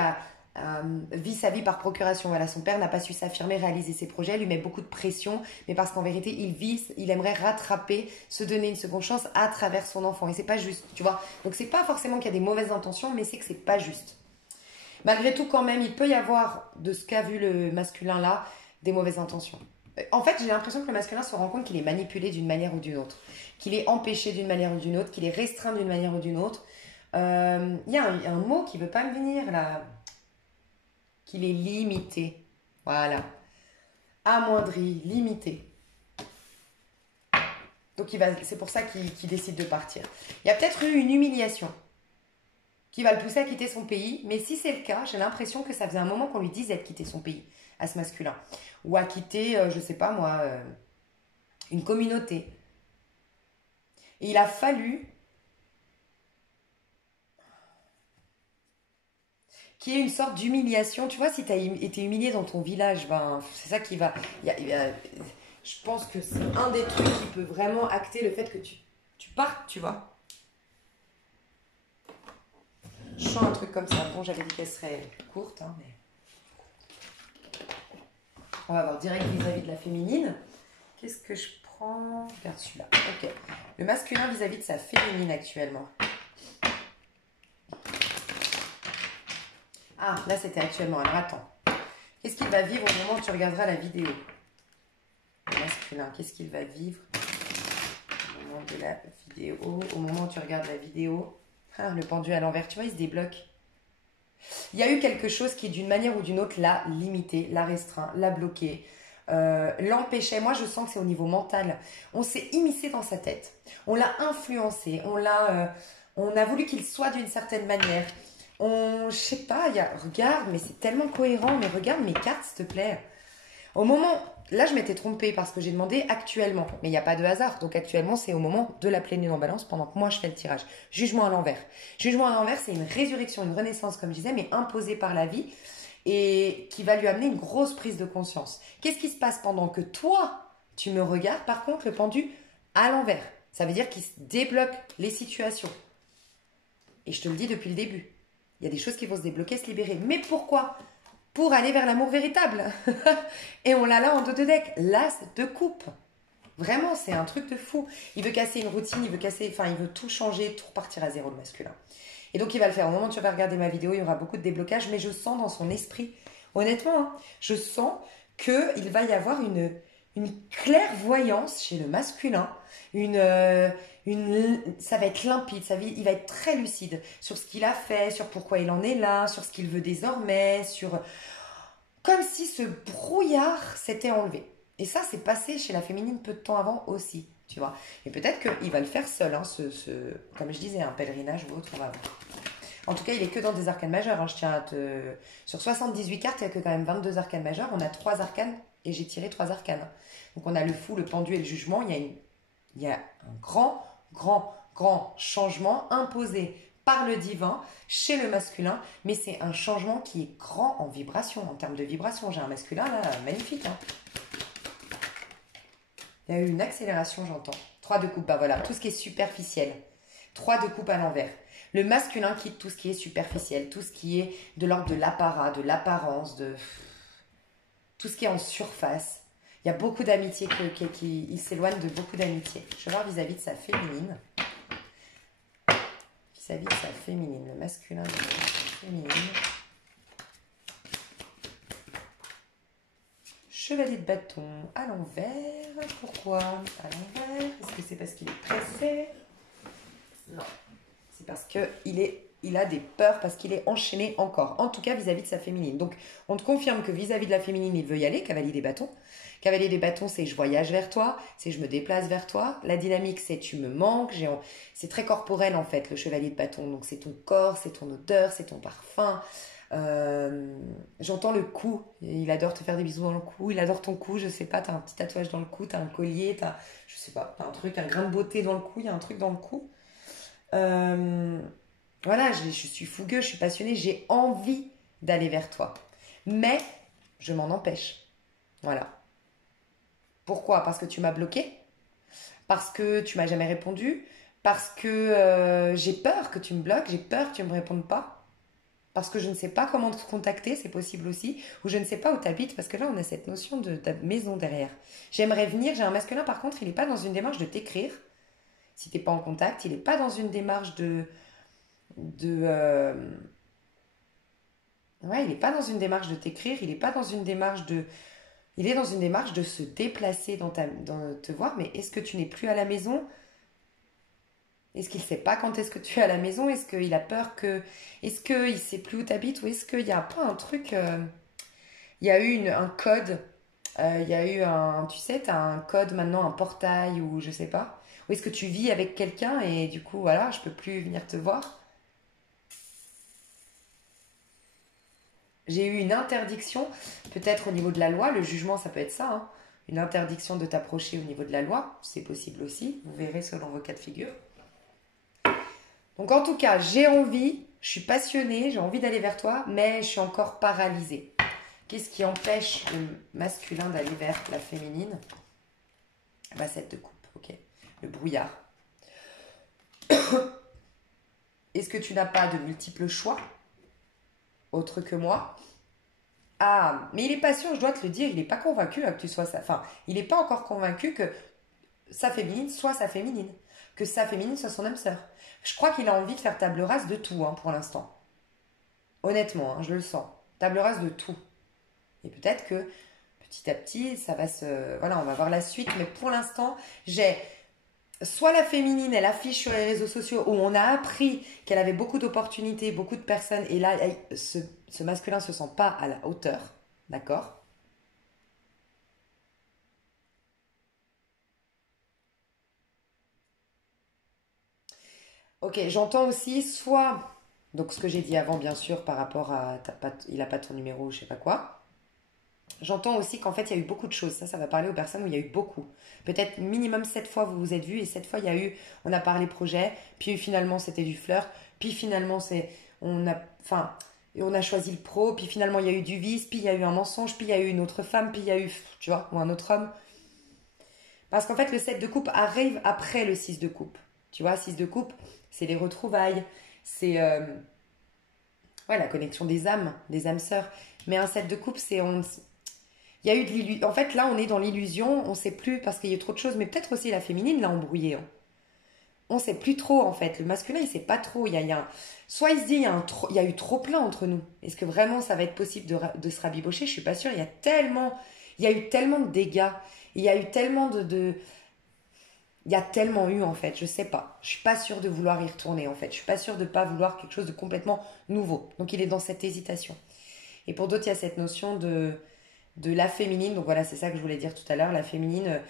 vit sa vie par procuration. Voilà, son père n'a pas su s'affirmer, réaliser ses projets, lui met beaucoup de pression, mais parce qu'en vérité, il aimerait rattraper, se donner une seconde chance à travers son enfant. Et c'est pas juste, tu vois. Donc c'est pas forcément qu'il y a des mauvaises intentions, mais c'est que c'est pas juste. Malgré tout, quand même, il peut y avoir, de ce qu'a vu le masculin là, des mauvaises intentions. En fait, j'ai l'impression que le masculin se rend compte qu'il est manipulé d'une manière ou d'une autre, qu'il est empêché d'une manière ou d'une autre, qu'il est restreint d'une manière ou d'une autre. Il y a un mot qui ne veut pas me venir là, qu'il est limité. Voilà. Amoindri, limité. Donc c'est pour ça qu'il décide de partir. Il y a peut-être eu une humiliation qui va le pousser à quitter son pays. Mais si c'est le cas, j'ai l'impression que ça faisait un moment qu'on lui disait de quitter son pays à ce masculin. Ou à quitter, je sais pas moi, une communauté. Et il a fallu qu'il y ait une sorte d'humiliation. Tu vois, si tu as été humilié dans ton village, ben, c'est ça qui va... je pense que c'est un des trucs qui peut vraiment acter le fait que tu partes, tu vois. Je sens un truc comme ça. Bon, j'avais dit qu'elle serait courte, hein, mais... On va voir direct vis-à-vis de la féminine. Qu'est-ce que je prends? Regarde celui-là. Ok. Le masculin vis-à-vis de sa féminine actuellement. Ah, là c'était actuellement. Alors attends. Qu'est-ce qu'il va vivre au moment où tu regarderas la vidéo? Le masculin, qu'est-ce qu'il va vivre au moment de la vidéo? Au moment où tu regardes la vidéo. Ah, le pendu à l'envers, tu vois, il se débloque. Il y a eu quelque chose qui, d'une manière ou d'une autre, l'a limité, l'a restreint, l'a bloqué, l'empêchait. Moi, je sens que c'est au niveau mental. On s'est immiscé dans sa tête. On l'a influencé. On a voulu qu'il soit d'une certaine manière. Je sais pas, regarde, mais c'est tellement cohérent. Mais regarde mes cartes, s'il te plaît. Au moment, là, je m'étais trompée parce que j'ai demandé actuellement. Mais il n'y a pas de hasard. Donc actuellement, c'est au moment de la pleine lune en balance pendant que moi, je fais le tirage. Jugement à l'envers. Jugement à l'envers, c'est une résurrection, une renaissance, comme je disais, mais imposée par la vie et qui va lui amener une grosse prise de conscience. Qu'est-ce qui se passe pendant que toi, tu me regardes? Par contre, le pendu à l'envers. Ça veut dire qu'il se débloque les situations. Et je te le dis depuis le début. Il y a des choses qui vont se débloquer, se libérer. Mais pourquoi? Pour aller vers l'amour véritable. Et on l'a là en dos de deck. L'as de coupe. Vraiment, c'est un truc de fou. Il veut casser une routine, il veut tout changer, tout repartir à zéro, le masculin. Et donc, il va le faire. Au moment où tu vas regarder ma vidéo, il y aura beaucoup de déblocages, mais je sens dans son esprit, honnêtement, hein, je sens qu'il va y avoir une clairvoyance chez le masculin, ça va être limpide, il va être très lucide sur ce qu'il a fait, sur pourquoi il en est là, sur ce qu'il veut désormais, comme si ce brouillard s'était enlevé. Et ça, c'est passé chez la féminine peu de temps avant aussi, tu vois. Et peut-être qu'il va le faire seul, hein, comme je disais, un pèlerinage ou autre, on va voir. En tout cas, il est que dans des arcanes majeures. Hein. Sur 78 cartes, il n'y a que quand même 22 arcanes majeures. On a 3 arcanes et j'ai tiré 3 arcanes. Donc on a le fou, le pendu et le jugement. Il y a un grand changement imposé par le divin chez le masculin. Mais c'est un changement qui est grand en vibration, en termes de vibration. J'ai un masculin là, magnifique. Hein. Il y a eu une accélération, j'entends. 3 de coupe, bah voilà, tout ce qui est superficiel. 3 de coupe à l'envers. Le masculin quitte tout ce qui est superficiel, tout ce qui est de l'ordre de l'apparat, de l'apparence, de tout ce qui est en surface. Il y a beaucoup d'amitié il s'éloigne de beaucoup d'amitié. Je vais voir vis-à-vis de sa féminine. Vis-à-vis de sa féminine, le masculin vis-à-vis de sa féminine. Chevalier de bâton à l'envers. Pourquoi à l'envers? Est-ce que c'est parce qu'il est pressé? Non. C'est parce qu'il a des peurs, parce qu'il est enchaîné encore. En tout cas, vis-à-vis de sa féminine. Donc, on te confirme que vis-à-vis de la féminine, il veut y aller, cavalier des bâtons. Cavalier des bâtons, c'est je voyage vers toi, c'est je me déplace vers toi. La dynamique, c'est tu me manques. C'est très corporel, en fait, le chevalier de bâton. Donc, c'est ton corps, c'est ton odeur, c'est ton parfum. J'entends le cou. Il adore te faire des bisous dans le cou. Il adore ton cou, je sais pas, t'as un petit tatouage dans le cou, t'as un collier, je sais pas, t'as un truc, un grain de beauté dans le cou, il y a un truc dans le cou. Voilà, je suis fougueux, je suis passionnée, j'ai envie d'aller vers toi. Mais je m'en empêche. Voilà. Pourquoi? Parce que tu m'as bloqué? Parce que tu m'as jamais répondu? Parce que j'ai peur que tu me bloques? J'ai peur que tu me répondes pas? Parce que je ne sais pas comment te contacter, c'est possible aussi. Ou je ne sais pas où tu habites, parce que là, on a cette notion de ta maison derrière. J'aimerais venir, j'ai un masculin, par contre, il n'est pas dans une démarche de t'écrire. Si tu n'es pas en contact, il n'est pas dans une démarche de ouais, il n'est pas dans une démarche de t'écrire, il n'est pas dans une démarche de... Il est dans une démarche de se déplacer dans te voir, mais est-ce que tu n'es plus à la maison? Est-ce qu'il ne sait pas quand est-ce que tu es à la maison? Est-ce qu'il a peur que... Est-ce qu'il ne sait plus où tu habites? Ou est-ce qu'il n'y a pas un truc... Il y a eu un code, il y a eu un... Tu sais, tu as un code maintenant, un portail ou je sais pas. Ou est-ce que tu vis avec quelqu'un et du coup, voilà, je peux plus venir te voir? J'ai eu une interdiction, peut-être au niveau de la loi, le jugement ça peut être ça, hein. Une interdiction de t'approcher au niveau de la loi, c'est possible aussi, vous verrez selon vos cas de figure. Donc en tout cas, j'ai envie, je suis passionnée, j'ai envie d'aller vers toi, mais je suis encore paralysée. Qu'est-ce qui empêche le masculin d'aller vers la féminine? Bah, cette de coupe, ok. Le brouillard. Est-ce que tu n'as pas de multiples choix, autres que moi? Ah, mais il n'est pas sûr, je dois te le dire, il n'est pas convaincu que tu sois ça. Enfin, il n'est pas encore convaincu que sa féminine soit sa féminine. Que sa féminine soit son âme sœur. Je crois qu'il a envie de faire table rase de tout, hein, pour l'instant. Honnêtement, hein, je le sens. Table rase de tout. Et peut-être que petit à petit, ça va se... Voilà, on va voir la suite. Mais pour l'instant, j'ai soit la féminine, elle affiche sur les réseaux sociaux où on a appris qu'elle avait beaucoup d'opportunités, beaucoup de personnes. Et là, ce masculin ne se sent pas à la hauteur. D'accord? Ok, j'entends aussi soit... Donc ce que j'ai dit avant, bien sûr, par rapport à... il n'a pas ton numéro ou je sais pas quoi. J'entends aussi qu'en fait, il y a eu beaucoup de choses. Ça va parler aux personnes où il y a eu beaucoup. Peut-être minimum 7 fois vous vous êtes vus et 7 fois il y a eu, on a parlé projet, puis finalement c'était du flirt, puis finalement enfin, on a choisi le pro, puis finalement il y a eu du vice, puis il y a eu un mensonge, puis il y a eu une autre femme, puis il y a eu, tu vois, ou un autre homme. Parce qu'en fait, le 7 de coupe arrive après le 6 de coupe. Tu vois, 6 de coupe, c'est les retrouvailles, c'est ouais, la connexion des âmes sœurs. Mais un 7 de coupe, il y a eu de l'illusion. En fait, là, on est dans l'illusion, on sait plus parce qu'il y a eu trop de choses, mais peut-être aussi la féminine l'a embrouillé, hein. On sait plus trop, en fait. Le masculin, il sait pas trop. Soit il se dit, il y a eu trop plein entre nous. Est-ce que vraiment ça va être possible de se rabibocher? Je suis pas sûre. Il y a eu tellement de dégâts. Il y a eu tellement il y a tellement eu, en fait. Je sais pas. Je suis pas sûre de vouloir y retourner, en fait. Je suis pas sûre de pas vouloir quelque chose de complètement nouveau. Donc, il est dans cette hésitation. Et pour d'autres, il y a cette notion de la féminine. Donc voilà, c'est ça que je voulais dire tout à l'heure. La féminine,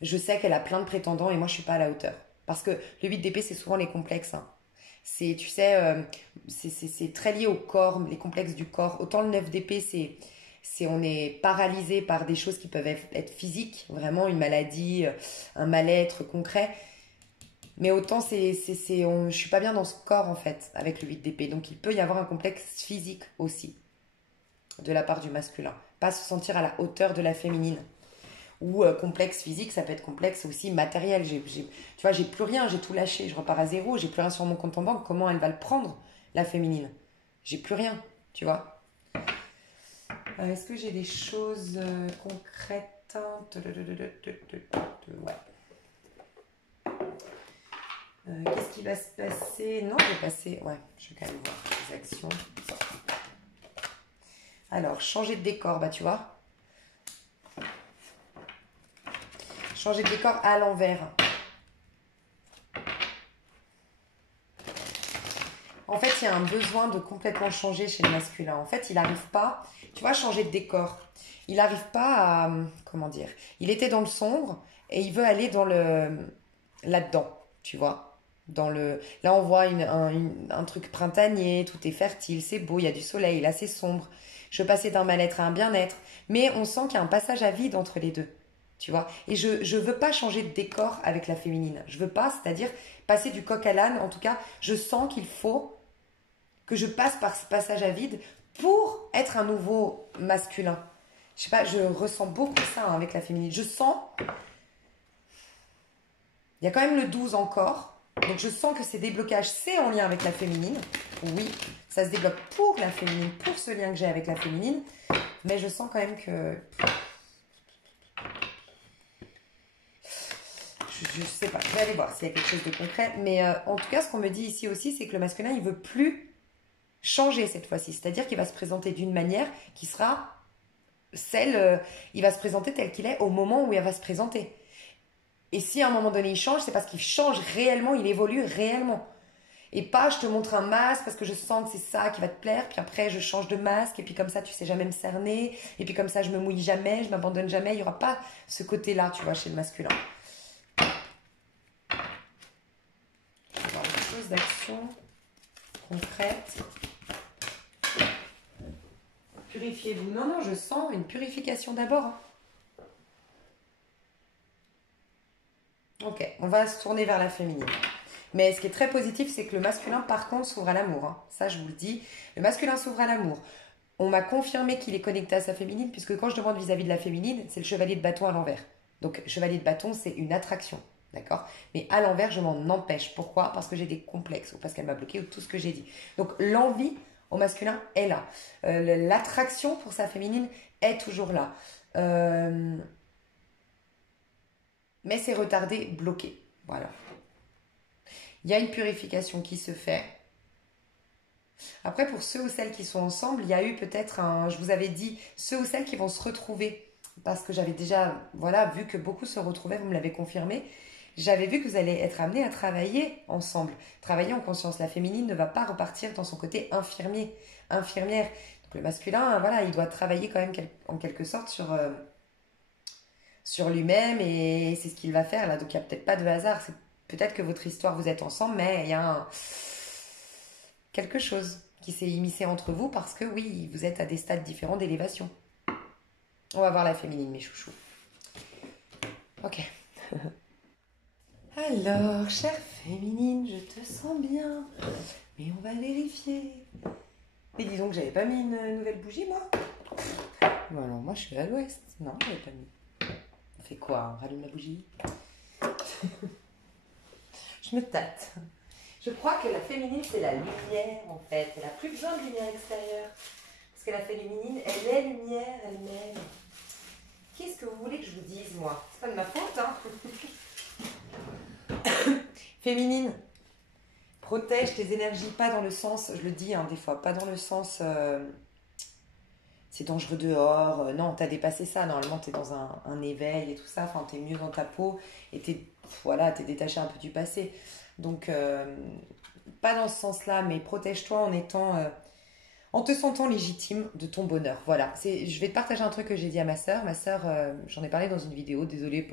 je sais qu'elle a plein de prétendants et moi, je suis pas à la hauteur. Parce que le 8 d'épée, c'est souvent les complexes, hein. C'est, tu sais, c'est très lié au corps, les complexes du corps. Autant le 9 d'épée, on est paralysé par des choses qui peuvent être physiques, vraiment une maladie, un mal-être concret. Mais autant je suis pas bien dans ce corps en fait avec le 8 d'épée. Donc il peut y avoir un complexe physique aussi de la part du masculin. Pas se sentir à la hauteur de la féminine. Ou complexe physique, ça peut être complexe aussi matériel. Tu vois, j'ai plus rien, j'ai tout lâché, je repars à zéro, j'ai plus rien sur mon compte en banque. Comment elle va le prendre, la féminine? J'ai plus rien, tu vois. Est-ce que j'ai des choses concrètes? Ouais. Qu'est-ce qui va se passer? Non, je vais passer... Ouais, je vais quand même voir les actions. Alors, changer de décor, bah tu vois. Changer de décor à l'envers. En fait, il y a un besoin de complètement changer chez le masculin. En fait, il n'arrive pas, tu vois, changer de décor. Il n'arrive pas à, comment dire, il était dans le sombre et il veut aller là-dedans, tu vois. Là, on voit un truc printanier, tout est fertile, c'est beau, il y a du soleil, là, c'est sombre. Je veux passer d'un mal-être à un bien-être. Mais on sent qu'il y a un passage à vide entre les deux. Tu vois. Et je veux pas changer de décor avec la féminine. Je veux pas, c'est-à-dire passer du coq à l'âne. En tout cas, je sens qu'il faut que je passe par ce passage à vide pour être un nouveau masculin. Je sais pas, je ressens beaucoup ça hein, avec la féminine. Je sens, il y a quand même le 12 encore. Donc je sens que ces déblocages, c'est en lien avec la féminine. Oui, ça se débloque pour la féminine, pour ce lien que j'ai avec la féminine. Mais je sens quand même que... Je sais pas, je vais aller voir s'il y a quelque chose de concret. Mais en tout cas, ce qu'on me dit ici aussi, c'est que le masculin, il veut plus changer cette fois-ci. C'est-à-dire qu'il va se présenter d'une manière qui sera celle... il va se présenter tel qu'il est au moment où il va se présenter. Et si à un moment donné il change, c'est parce qu'il change réellement, il évolue réellement. Et pas je te montre un masque parce que je sens que c'est ça qui va te plaire, puis après je change de masque, et puis comme ça tu sais jamais me cerner, et puis comme ça je me mouille jamais, je m'abandonne jamais. Il n'y aura pas ce côté-là, tu vois, chez le masculin. On va voir des choses d'action concrète. Purifiez-vous. Non, non, je sens une purification d'abord. Ok, on va se tourner vers la féminine. Mais ce qui est très positif, c'est que le masculin, par contre, s'ouvre à l'amour. Hein. Ça, je vous le dis. Le masculin s'ouvre à l'amour. On m'a confirmé qu'il est connecté à sa féminine, puisque quand je demande vis-à-vis de la féminine, c'est le chevalier de bâton à l'envers. Donc, chevalier de bâton, c'est une attraction. D'accord? Mais à l'envers, je m'en empêche. Pourquoi? Parce que j'ai des complexes, ou parce qu'elle m'a bloqué, ou tout ce que j'ai dit. Donc, l'envie au masculin est là. L'attraction pour sa féminine est toujours là. Mais c'est retardé, bloqué. Voilà. Il y a une purification qui se fait. Après, pour ceux ou celles qui sont ensemble, il y a eu peut-être un... Je vous avais dit, ceux ou celles qui vont se retrouver. Parce que j'avais déjà, voilà, vu que beaucoup se retrouvaient, vous me l'avez confirmé. J'avais vu que vous allez être amenés à travailler ensemble. Travailler en conscience. La féminine ne va pas repartir dans son côté infirmier, infirmière. Donc le masculin, voilà, il doit travailler quand même en quelque sorte sur lui-même. Et c'est ce qu'il va faire là. Donc il n'y a peut-être pas de hasard. C'est peut-être que votre histoire, vous êtes ensemble, mais il y a quelque chose qui s'est immiscé entre vous parce que oui, vous êtes à des stades différents d'élévation. On va voir la féminine, mes chouchous. Ok. Alors, chère féminine, je te sens bien. Mais on va vérifier. Mais dis donc, j'avais pas mis une nouvelle bougie, moi. Bon, alors, moi, je suis à l'ouest. Non, j'avais pas mis. On fait quoi? On rallume la bougie? Je me tâte. Je crois que la féminine, c'est la lumière, en fait. Elle n'a plus besoin de lumière extérieure. Parce que la féminine, elle est lumière elle-même. Qu'est-ce que vous voulez que je vous dise, moi? C'est pas de ma faute, hein. Féminine, protège tes énergies, pas dans le sens, je le dis des fois, pas dans le sens c'est dangereux dehors, non, t'as dépassé ça, normalement t'es dans un éveil et tout ça, enfin t'es mieux dans ta peau et t'es détaché un peu du passé. Donc, pas dans ce sens-là, mais protège-toi en te sentant légitime de ton bonheur. Voilà, je vais te partager un truc que j'ai dit à ma sœur. Ma sœur, j'en ai parlé dans une vidéo, désolée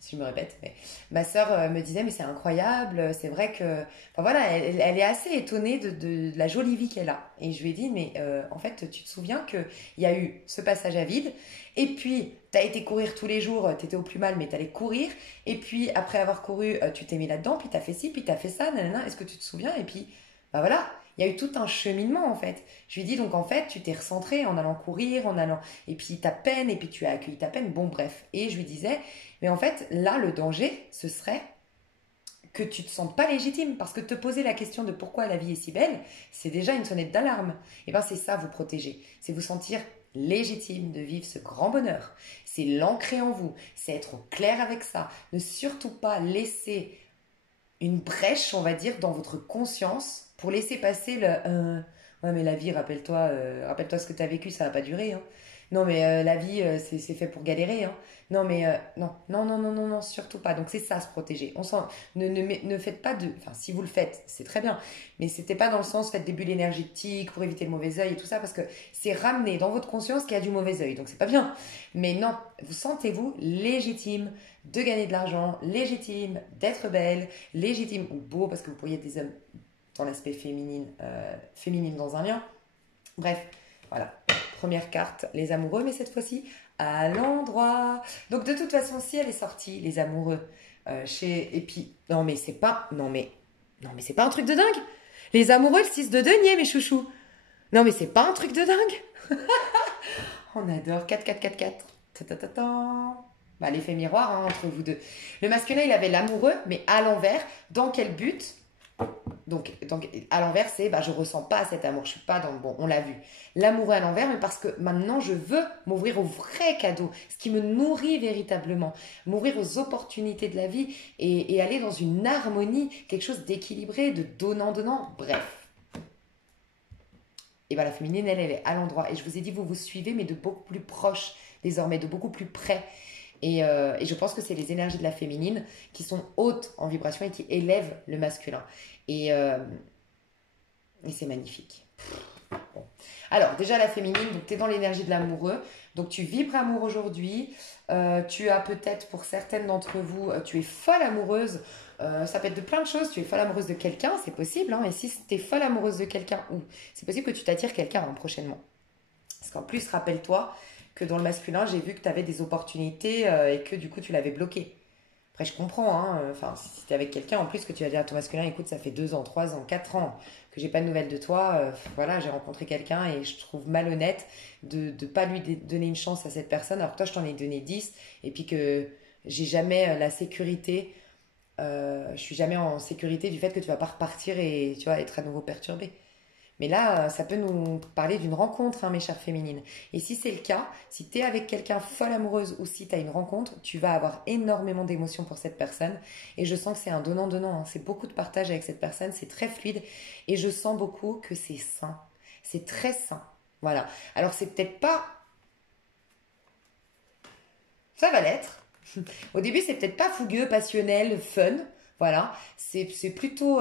si je me répète, mais ma sœur me disait, mais c'est incroyable, c'est vrai que... Enfin voilà, elle est assez étonnée de la jolie vie qu'elle a. Et je lui ai dit, mais en fait, tu te souviens qu'il y a eu ce passage à vide, et puis tu as été courir tous les jours, tu étais au plus mal, mais tu allais courir, et puis après avoir couru, tu t'es mis là-dedans, puis tu as fait ci, puis tu as fait ça, nanana, est-ce que tu te souviens? Et puis, bah voilà, il y a eu tout un cheminement en fait. Je lui dis donc en fait, tu t'es recentré en allant courir, en allant... Et puis ta peine, et puis tu as accueilli ta peine, bon bref. Et je lui disais, mais en fait, là, le danger, ce serait que tu te sentes pas légitime. Parce que te poser la question de pourquoi la vie est si belle, c'est déjà une sonnette d'alarme. Et bien c'est ça vous protéger. C'est vous sentir légitime de vivre ce grand bonheur. C'est l'ancrer en vous. C'est être au clair avec ça. Ne surtout pas laisser une brèche, on va dire, dans votre conscience pour laisser passer le ouais mais la vie, rappelle-toi ce que tu as vécu, ça va pas durer hein. Non mais la vie c'est fait pour galérer hein. Non mais non, surtout pas. Donc c'est ça, se protéger. Ne faites pas de... Enfin, si vous le faites, c'est très bien. Mais c'était pas dans le sens, faites des bulles énergétiques pour éviter le mauvais œil et tout ça, parce que c'est ramener dans votre conscience qu'il y a du mauvais œil. Donc c'est pas bien. Mais non, vous sentez-vous légitime de gagner de l'argent, légitime d'être belle, légitime ou beau, parce que vous pourriez être des hommes dans l'aspect féminine dans un lien. Bref, voilà. Première carte, les amoureux, mais cette fois-ci à l'endroit. Donc de toute façon, si elle est sortie, les amoureux, et puis non mais c'est pas un truc de dingue. Les amoureux, le 6 de denier, mes chouchous. Non, mais c'est pas un truc de dingue. On adore 4, 4, 4, 4. Ta, ta, ta, ta. Bah, l'effet miroir hein, entre vous deux. Le masculin, il avait l'amoureux, mais à l'envers. Dans quel but? Donc, à l'envers, c'est bah, je ressens pas cet amour, je suis pas dans le bon, on l'a vu. L'amoureux à l'envers, mais parce que maintenant je veux m'ouvrir aux vrais cadeaux, ce qui me nourrit véritablement, m'ouvrir aux opportunités de la vie et aller dans une harmonie, quelque chose d'équilibré, de donnant-donnant, bref. Et bien la féminine, elle est à l'endroit. Et je vous ai dit, vous vous suivez, mais de beaucoup plus proche désormais, de beaucoup plus près. Et je pense que c'est les énergies de la féminine qui sont hautes en vibration et qui élèvent le masculin. Et c'est magnifique. Bon. Alors, déjà la féminine, donc tu es dans l'énergie de l'amoureux. Donc tu vibres amour aujourd'hui. Tu as peut-être, pour certaines d'entre vous, tu es folle amoureuse. Ça peut être de plein de choses. Tu es folle amoureuse de quelqu'un, c'est possible. Hein, et si tu es folle amoureuse de quelqu'un, c'est possible que tu t'attires quelqu'un hein, prochainement. Parce qu'en plus, rappelle-toi que dans le masculin, j'ai vu que tu avais des opportunités et que du coup, tu l'avais bloqué. Après, je comprends, hein. Enfin, si tu es avec quelqu'un, en plus que tu vas dire à ton masculin, écoute, ça fait 2 ans, 3 ans, 4 ans que j'ai pas de nouvelles de toi, voilà, j'ai rencontré quelqu'un et je trouve malhonnête de ne pas lui donner une chance à cette personne, alors que toi, je t'en ai donné 10, et puis que j'ai jamais la sécurité, je suis jamais en sécurité du fait que tu vas pas repartir et tu vas être à nouveau perturbé. Mais là, ça peut nous parler d'une rencontre, hein, mes chères féminines. Et si c'est le cas, si tu es avec quelqu'un folle amoureuse ou si tu as une rencontre, tu vas avoir énormément d'émotions pour cette personne. Et je sens que c'est un donnant-donnant. Hein. C'est beaucoup de partage avec cette personne, c'est très fluide. Et je sens beaucoup que c'est sain. C'est très sain. Voilà. Alors, c'est peut-être pas... Ça va l'être. Au début, c'est peut-être pas fougueux, passionnel, fun. Voilà. C'est plutôt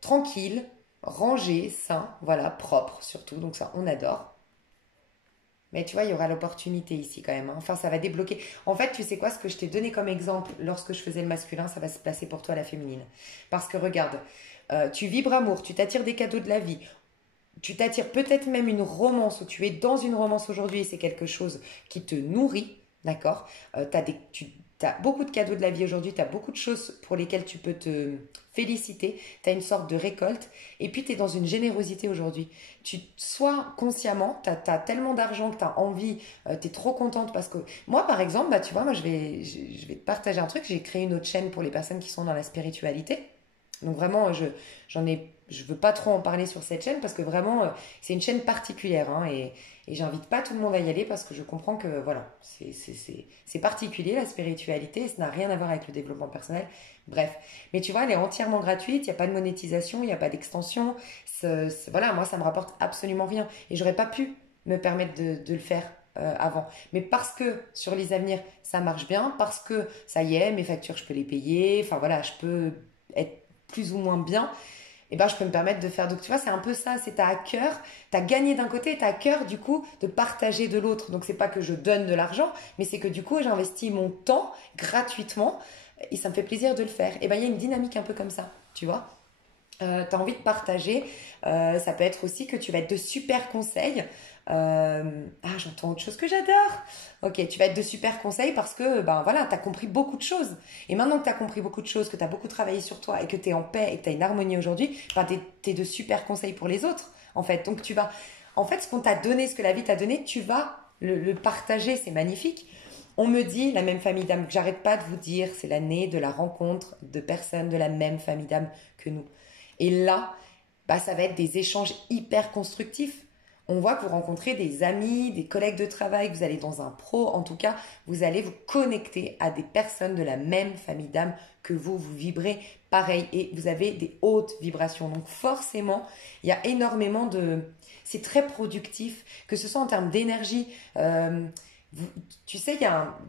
tranquille, rangé, sain, voilà, propre surtout, donc ça on adore. Mais tu vois, il y aura l'opportunité ici quand même. Hein. Enfin, ça va débloquer. En fait, tu sais quoi, ce que je t'ai donné comme exemple lorsque je faisais le masculin, ça va se placer pour toi la féminine. Parce que regarde, tu vibres amour, tu t'attires des cadeaux de la vie, tu t'attires peut-être même une romance ou tu es dans une romance aujourd'hui et c'est quelque chose qui te nourrit, d'accord. Tu as beaucoup de cadeaux de la vie aujourd'hui, tu as beaucoup de choses pour lesquelles tu peux te féliciter, tu as une sorte de récolte et puis tu es dans une générosité aujourd'hui. Soit consciemment, tu as tellement d'argent que tu as envie, tu es trop contente parce que moi par exemple, bah, tu vois, moi je vais te partager un truc, j'ai créé une autre chaîne pour les personnes qui sont dans la spiritualité. Donc vraiment, je veux pas trop en parler sur cette chaîne parce que vraiment, c'est une chaîne particulière hein, et j'invite pas tout le monde à y aller parce que je comprends que voilà, c'est particulier la spiritualité et ça n'a rien à voir avec le développement personnel. Bref, mais tu vois, elle est entièrement gratuite, il n'y a pas de monétisation, il n'y a pas d'extension. Voilà, moi ça me rapporte absolument rien et j'aurais pas pu me permettre de le faire avant. Mais parce que sur les avenirs, ça marche bien, parce que ça y est, mes factures, je peux les payer, enfin voilà, je peux être plus ou moins bien, et ben je peux me permettre de faire. Donc tu vois, c'est un peu ça, c'est t'as à cœur, t'as gagné d'un côté et t'as à cœur du coup de partager de l'autre. Donc c'est pas que je donne de l'argent, mais c'est que du coup j'investis mon temps gratuitement et ça me fait plaisir de le faire. Et ben il y a une dynamique un peu comme ça, tu vois. Tu as envie de partager, ça peut être aussi que tu vas être de super conseils. J'entends autre chose que j'adore. Ok, tu vas être de super conseils parce que ben voilà, tu as compris beaucoup de choses. Et maintenant que tu as compris beaucoup de choses, que tu as beaucoup travaillé sur toi et que tu es en paix et que tu as une harmonie aujourd'hui, ben, tu es de super conseils pour les autres en fait. Donc tu vas, en fait, ce qu'on t'a donné, ce que la vie t'a donné, tu vas le partager, c'est magnifique. On me dit, la même famille d'âme, que j'arrête pas de vous dire, c'est l'année de la rencontre de personnes de la même famille d'âme que nous. Et là, bah, ça va être des échanges hyper constructifs. On voit que vous rencontrez des amis, des collègues de travail, que vous allez dans un pro. En tout cas, vous allez vous connecter à des personnes de la même famille d'âme que vous. Vous vibrez pareil et vous avez des hautes vibrations. Donc forcément, il y a énormément de... C'est très productif, que ce soit en termes d'énergie. Tu sais,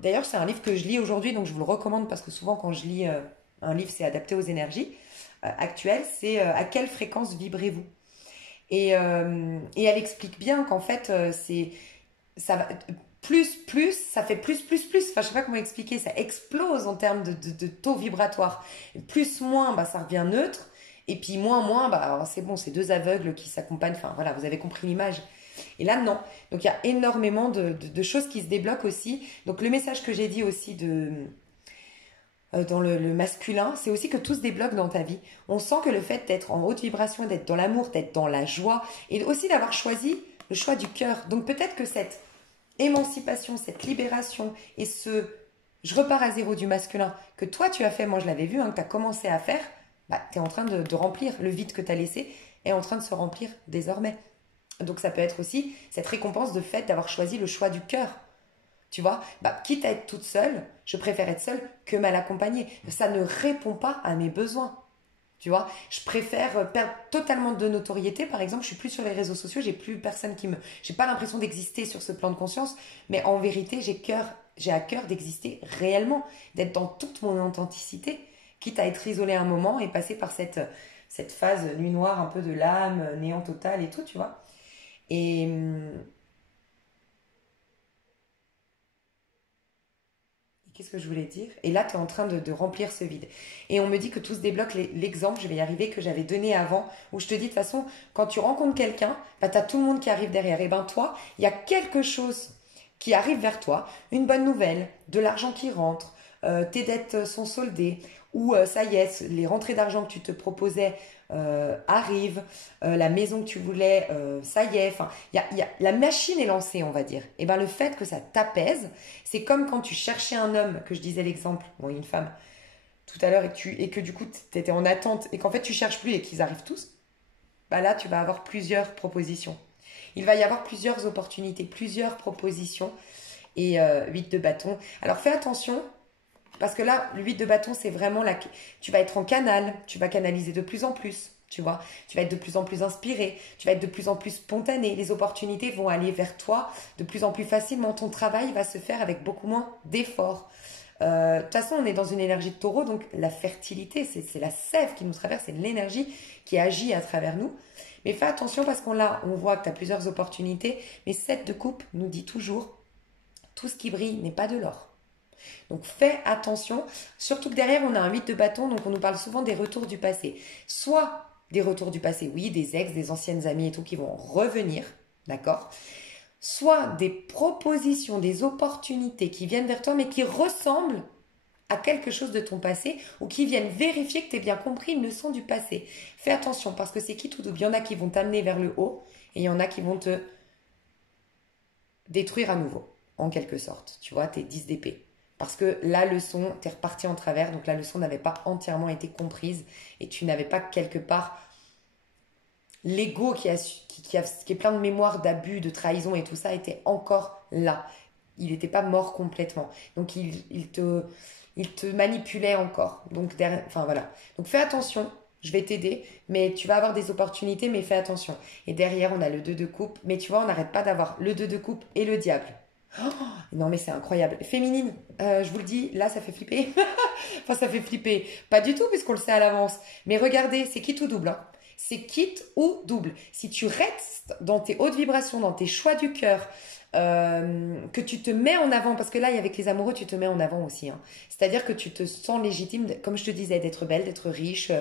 d'ailleurs, c'est un livre que je lis aujourd'hui, donc je vous le recommande parce que souvent quand je lis un livre, c'est adapté aux énergies actuelle, c'est à quelle fréquence vibrez-vous et elle explique bien qu'en fait, ça va, ça fait plus. Enfin, je sais pas comment expliquer, ça explose en termes de taux vibratoire. Plus, moins, bah, ça revient neutre. Et puis moins, bah, c'est bon, c'est deux aveugles qui s'accompagnent. Enfin, voilà, vous avez compris l'image. Et là, non. Donc, il y a énormément de choses qui se débloquent aussi. Donc, le message que j'ai dit aussi dans le masculin, c'est aussi que tout se débloque dans ta vie. On sent que le fait d'être en haute vibration, d'être dans l'amour, d'être dans la joie, et aussi d'avoir choisi le choix du cœur. Donc peut-être que cette émancipation, cette libération, et ce je repars à zéro du masculin, que toi tu as fait, moi je l'avais vu, hein, que tu as commencé à faire, bah, tu es en train de remplir le vide que tu as laissé, est en train de se remplir désormais. Donc ça peut être aussi cette récompense de fait d'avoir choisi le choix du cœur. Tu vois, bah, quitte à être toute seule, je préfère être seule que mal accompagnée. Ça ne répond pas à mes besoins. Tu vois, je préfère perdre totalement de notoriété. Par exemple, je suis plus sur les réseaux sociaux, j'ai plus personne qui me, j'ai pas l'impression d'exister sur ce plan de conscience. Mais en vérité, j'ai à cœur d'exister réellement, d'être dans toute mon authenticité, quitte à être isolée un moment et passer par cette phase nuit noire, un peu de l'âme, néant total et tout, tu vois. Et qu'est-ce que je voulais dire? Et là, tu es en train de remplir ce vide. Et on me dit que tout se débloque. L'exemple, je vais y arriver, que j'avais donné avant, où je te dis de toute façon, quand tu rencontres quelqu'un, bah, tu as tout le monde qui arrive derrière. Et ben toi, il y a quelque chose qui arrive vers toi, une bonne nouvelle, de l'argent qui rentre, tes dettes sont soldées, ou ça y est, les rentrées d'argent que tu te proposais arrivent, la maison que tu voulais, ça y est, enfin, la machine est lancée, on va dire. Et ben le fait que ça t'apaise, c'est comme quand tu cherchais un homme, que je disais l'exemple, bon, une femme, tout à l'heure, et que du coup, tu étais en attente, et qu'en fait, tu cherches plus et qu'ils arrivent tous, bah là, tu vas avoir plusieurs propositions. Il va y avoir plusieurs opportunités, plusieurs propositions, et 8 de bâton. Alors fais attention, parce que là, le 8 de bâton, c'est vraiment la... Tu vas être en canal, tu vas canaliser de plus en plus, tu vois. Tu vas être de plus en plus inspiré, tu vas être de plus en plus spontané. Les opportunités vont aller vers toi de plus en plus facilement. Ton travail va se faire avec beaucoup moins d'efforts. De toute façon, on est dans une énergie de taureau, donc la fertilité, c'est la sève qui nous traverse, c'est l'énergie qui agit à travers nous. Mais fais attention parce on voit que tu as plusieurs opportunités, mais 7 de coupe nous dit toujours, tout ce qui brille n'est pas de l'or. Donc fais attention, surtout que derrière on a un 8 de bâton, donc on nous parle souvent des retours du passé. Soit des retours du passé, oui, des ex, des anciennes amies et tout qui vont revenir, d'accord? Soit des propositions, des opportunités qui viennent vers toi mais qui ressemblent à quelque chose de ton passé ou qui viennent vérifier que tu as bien compris une leçon du passé. Fais attention parce que c'est qui tout double. Il y en a qui vont t'amener vers le haut et il y en a qui vont te détruire à nouveau, en quelque sorte. Tu vois, t'es 10 d'épée. Parce que la leçon, t'es reparti en travers, donc la leçon n'avait pas entièrement été comprise et tu n'avais pas quelque part l'ego qui est plein de mémoire d'abus, de trahison et tout ça était encore là. Il n'était pas mort complètement. Donc il te manipulait encore. Donc enfin voilà. Donc fais attention, je vais t'aider, mais tu vas avoir des opportunités, mais fais attention. Et derrière, on a le 2 de coupe, mais tu vois, on n'arrête pas d'avoir le 2 de coupe et le diable. Oh, non mais c'est incroyable. Féminine, je vous le dis, là ça fait flipper. Enfin ça fait flipper. Pas du tout puisqu'on le sait à l'avance. Mais regardez, c'est quitte ou double. Hein. C'est quitte ou double. Si tu restes dans tes hautes vibrations, dans tes choix du cœur, que tu te mets en avant, parce que là avec les amoureux tu te mets en avant aussi. Hein. C'est-à-dire que tu te sens légitime, comme je te disais, d'être belle, d'être riche,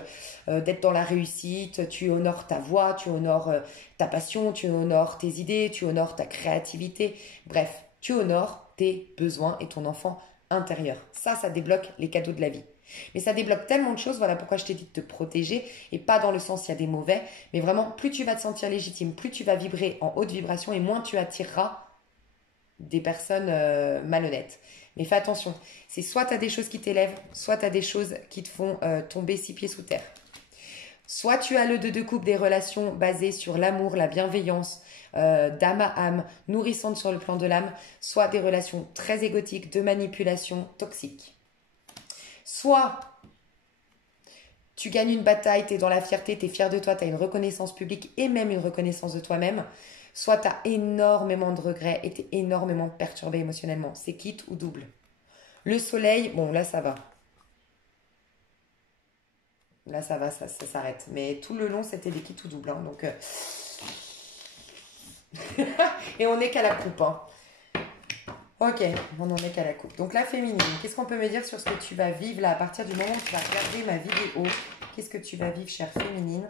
d'être dans la réussite. Tu honores ta voix, tu honores ta passion, tu honores tes idées, tu honores ta créativité. Bref. Tu honores tes besoins et ton enfant intérieur. Ça débloque les cadeaux de la vie. Mais ça débloque tellement de choses, voilà pourquoi je t'ai dit de te protéger, et pas dans le sens il y a des mauvais, mais vraiment plus tu vas te sentir légitime, plus tu vas vibrer en haute vibration et moins tu attireras des personnes malhonnêtes. Mais fais attention, c'est soit tu as des choses qui t'élèvent, soit tu as des choses qui te font tomber 6 pieds sous terre. Soit tu as le 2 de coupe des relations basées sur l'amour, la bienveillance, d'âme à âme, nourrissantes sur le plan de l'âme, soit des relations très égotiques, de manipulation toxique. Soit tu gagnes une bataille, tu es dans la fierté, tu es fier de toi, tu as une reconnaissance publique et même une reconnaissance de toi-même. Soit tu as énormément de regrets et tu es énormément perturbé émotionnellement. C'est quitte ou double. Le soleil, bon là ça va. Là ça va, ça s'arrête. Mais tout le long c'était des quittes ou doubles. Hein, donc... Et on n'est qu'à la coupe. Hein. Ok, on n'en est qu'à la coupe. Donc la féminine, qu'est-ce qu'on peut me dire sur ce que tu vas vivre là à partir du moment où tu vas regarder ma vidéo? Qu'est-ce que tu vas vivre, chère féminine?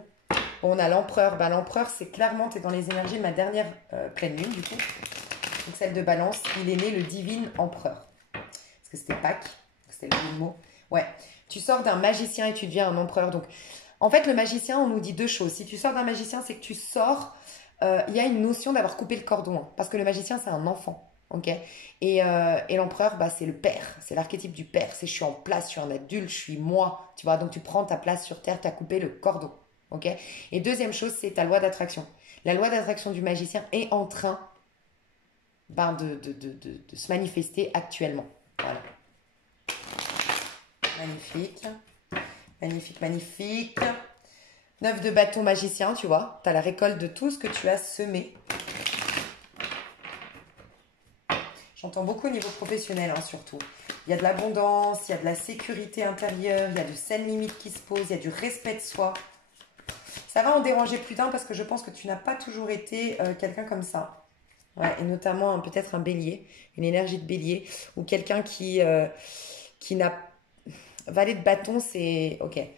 Bon, on a l'empereur. Bah, l'empereur, c'est clairement, tu es dans les énergies de ma dernière pleine lune, du coup. Donc celle de balance, il est né le divin empereur. Parce que c'était Pâques, c'était le jeu de mots. Ouais, tu sors d'un magicien et tu deviens un empereur. Donc, en fait, le magicien, on nous dit deux choses. Si tu sors d'un magicien, c'est que tu sors. Il y a une notion d'avoir coupé le cordon, hein, parce que le magicien, c'est un enfant. Ok. Et l'empereur, bah, c'est le père. C'est l'archétype du père. C'est je suis en place, je suis un adulte, je suis moi. Tu vois, donc tu prends ta place sur Terre, tu as coupé le cordon. Ok. Et deuxième chose, c'est ta loi d'attraction. La loi d'attraction du magicien est en train ben, de se manifester actuellement. Voilà. Magnifique. Magnifique, magnifique. 9 de bâton magicien, tu vois. Tu as la récolte de tout ce que tu as semé. J'entends beaucoup au niveau professionnel, hein, surtout. Il y a de l'abondance, il y a de la sécurité intérieure, il y a de saines limites qui se posent, il y a du respect de soi. Ça va en déranger plus d'un parce que je pense que tu n'as pas toujours été quelqu'un comme ça. Ouais, et notamment peut-être un bélier, une énergie de bélier, ou quelqu'un qui n'a... Valet de bâton, c'est... Ok. Ouais.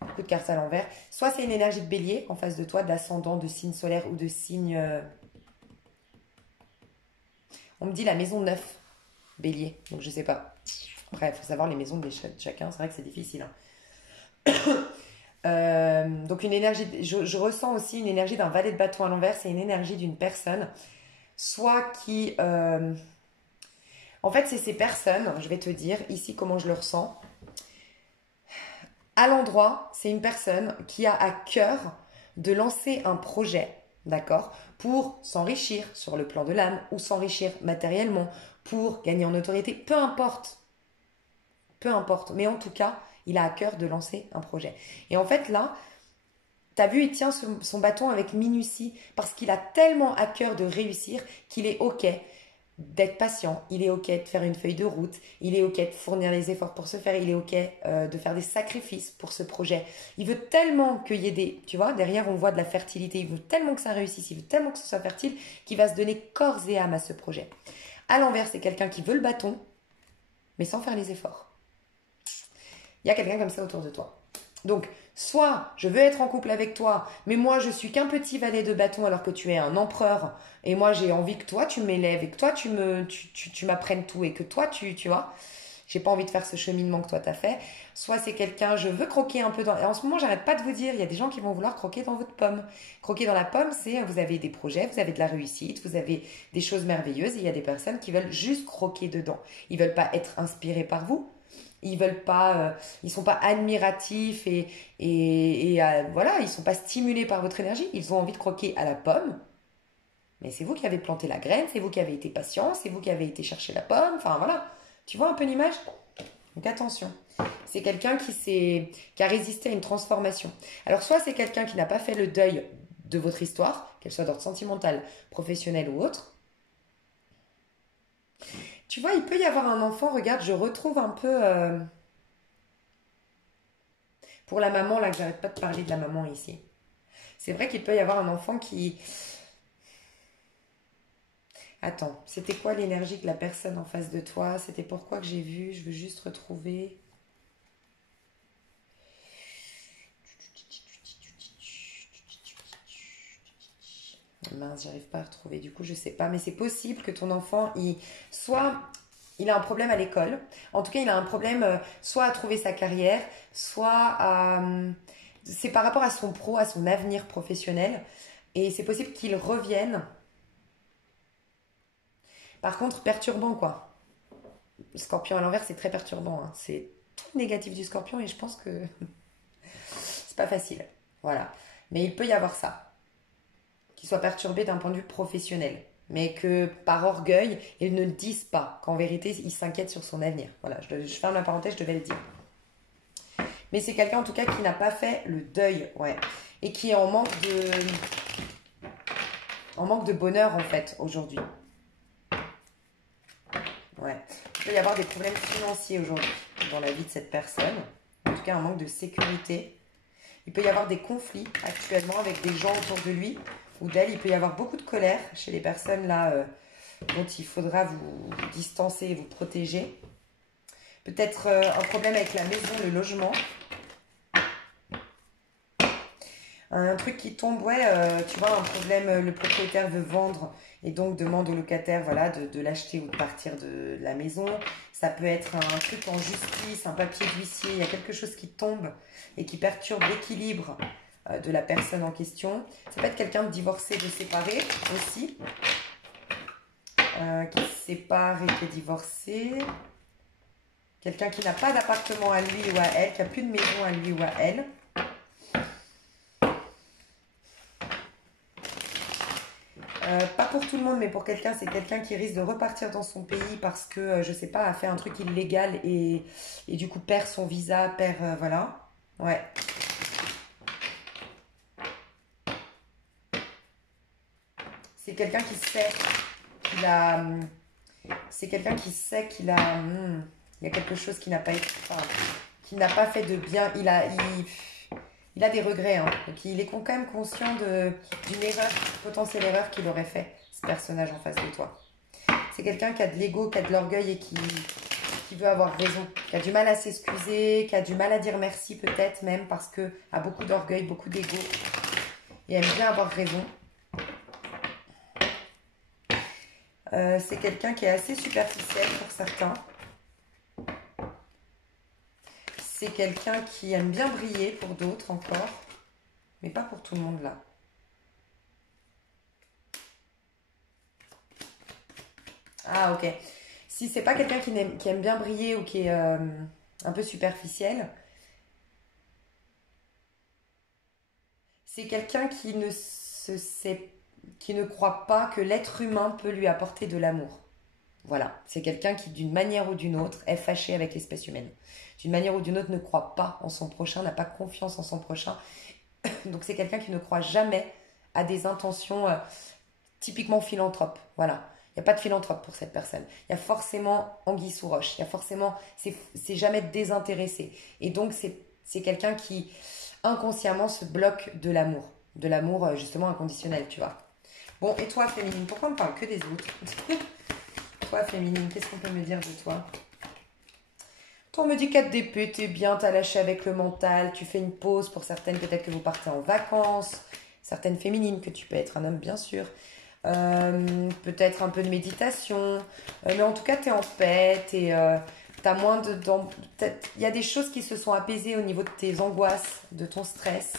Beaucoup de cartes à l'envers. Soit c'est une énergie de bélier en face de toi, d'ascendant, de signe solaire ou de signe... On me dit la maison 9, bélier. Donc je sais pas. Après, il faut savoir les maisons de chacun. C'est vrai que c'est difficile. Hein. Donc une énergie... Je ressens aussi une énergie d'un valet de bâton à l'envers. C'est une énergie d'une personne. Soit qui... En fait, c'est ces personnes, je vais te dire ici comment je le ressens. À l'endroit, c'est une personne qui a à cœur de lancer un projet, d'accord, pour s'enrichir sur le plan de l'âme ou s'enrichir matériellement, pour gagner en autorité, peu importe. Peu importe. Mais en tout cas, il a à cœur de lancer un projet. Et en fait, là, tu as vu, il tient son bâton avec minutie parce qu'il a tellement à cœur de réussir qu'il est OK d'être patient, il est OK de faire une feuille de route, il est OK de fournir les efforts pour se faire, il est OK de faire des sacrifices pour ce projet. Il veut tellement qu'il y ait des... Tu vois, derrière on voit de la fertilité, il veut tellement que ça réussisse, il veut tellement que ce soit fertile qu'il va se donner corps et âme à ce projet. À l'envers, c'est quelqu'un qui veut le bâton, mais sans faire les efforts. Il y a quelqu'un comme ça autour de toi. Donc, soit je veux être en couple avec toi, mais moi je suis qu'un petit valet de bâton alors que tu es un empereur, et moi j'ai envie que toi tu m'élèves et que toi tu m'apprennes tout et que toi tu vois, j'ai pas envie de faire ce cheminement que toi t'as fait. Soit c'est quelqu'un, je veux croquer un peu dans... Et en ce moment, j'arrête pas de vous dire, il y a des gens qui vont vouloir croquer dans votre pomme. Croquer dans la pomme, c'est vous avez des projets, vous avez de la réussite, vous avez des choses merveilleuses, et il y a des personnes qui veulent juste croquer dedans. Ils veulent pas être inspirés par vous. Ils veulent pas, ils sont pas admiratifs et voilà, ils sont pas stimulés par votre énergie. Ils ont envie de croquer à la pomme, mais c'est vous qui avez planté la graine, c'est vous qui avez été patient, c'est vous qui avez été chercher la pomme. Enfin voilà, tu vois un peu l'image. Donc attention, c'est quelqu'un qui a résisté à une transformation. Alors soit c'est quelqu'un qui n'a pas fait le deuil de votre histoire, qu'elle soit d'ordre sentimental, professionnel ou autre. Tu vois, il peut y avoir un enfant, regarde, je retrouve un peu... pour la maman, là, que j'arrête pas de parler de la maman ici. C'est vrai qu'il peut y avoir un enfant qui... Attends, c'était quoi l'énergie de la personne en face de toi? C'était pourquoi que j'ai vu? Je veux juste retrouver... Mince, j'arrive pas à retrouver. Du coup, je sais pas. Mais c'est possible que ton enfant, soit il a un problème à l'école. En tout cas, il a un problème soit à trouver sa carrière, soit à... c'est par rapport à son pro, à son avenir professionnel. Et c'est possible qu'il revienne. Par contre, perturbant, quoi. Le scorpion à l'envers, c'est très perturbant. Hein. C'est tout négatif du scorpion et je pense que c'est pas facile. Voilà. Mais il peut y avoir ça. Qu'il soit perturbé d'un point de vue professionnel. Mais que par orgueil, ils ne le disent pas. Qu'en vérité, il s'inquiète sur son avenir. Voilà, je ferme la parenthèse, je devais le dire. Mais c'est quelqu'un en tout cas qui n'a pas fait le deuil, ouais. Et qui est en manque de bonheur en fait aujourd'hui. Ouais. Il peut y avoir des problèmes financiers aujourd'hui dans la vie de cette personne. En tout cas, un manque de sécurité. Il peut y avoir des conflits actuellement avec des gens autour de lui ou d'elle. Il peut y avoir beaucoup de colère chez les personnes là dont il faudra vous distancer et vous protéger. Peut-être un problème avec la maison, le logement. Un truc qui tombe, ouais, tu vois, un problème, le propriétaire veut vendre et donc demande au locataire, voilà, de l'acheter ou de partir de la maison. Ça peut être un truc en justice, un papier d'huissier, il y a quelque chose qui tombe et qui perturbe l'équilibre de la personne en question. Ça peut être quelqu'un de divorcé, de séparé aussi, qui se sépare et qui est divorcé. Quelqu'un qui n'a pas d'appartement à lui ou à elle, qui n'a plus de maison à lui ou à elle. Pas pour tout le monde, mais pour quelqu'un, c'est quelqu'un qui risque de repartir dans son pays parce que, je sais pas, a fait un truc illégal et du coup perd son visa, perd, voilà. Ouais. C'est quelqu'un qui sait qu'il a... C'est quelqu'un qui sait qu'il a... il y a quelque chose qui n'a pas été... Enfin, qui n'a pas fait de bien. Il a des regrets, hein. Donc il est quand même conscient d'une erreur, potentielle erreur qu'il aurait fait, ce personnage en face de toi. C'est quelqu'un qui a de l'ego, qui a de l'orgueil et qui veut avoir raison, qui a du mal à s'excuser, qui a du mal à dire merci peut-être même parce que a beaucoup d'orgueil, beaucoup d'ego et aime bien avoir raison. C'est quelqu'un qui est assez superficiel pour certains. C'est quelqu'un qui aime bien briller pour d'autres encore, mais pas pour tout le monde là. Ah ok. Si c'est pas quelqu'un qui aime bien briller ou qui est un peu superficiel, c'est quelqu'un qui ne croit pas que l'être humain peut lui apporter de l'amour. Voilà, c'est quelqu'un qui d'une manière ou d'une autre est fâché avec l'espèce humaine. D'une manière ou d'une autre ne croit pas en son prochain, n'a pas confiance en son prochain. Donc c'est quelqu'un qui ne croit jamais à des intentions typiquement philanthropes. Voilà. Il n'y a pas de philanthrope pour cette personne. Il y a forcément anguille sous roche. Il y a forcément... C'est jamais désintéressé. Et donc, c'est quelqu'un qui, inconsciemment, se bloque de l'amour. De l'amour, justement, inconditionnel, tu vois. Bon, et toi, féminine, pourquoi on ne parle que des autres? Toi, féminine, qu'est-ce qu'on peut me dire de toi? Toi, on me dit 4 d'épée, t'es bien, t'as lâché avec le mental, tu fais une pause. Pour certaines, peut-être que vous partez en vacances. Certaines féminines, que tu peux être un homme, bien sûr. Peut-être un peu de méditation, mais en tout cas, tu es en paix, t'as moins de... Il y a des choses qui se sont apaisées au niveau de tes angoisses, de ton stress.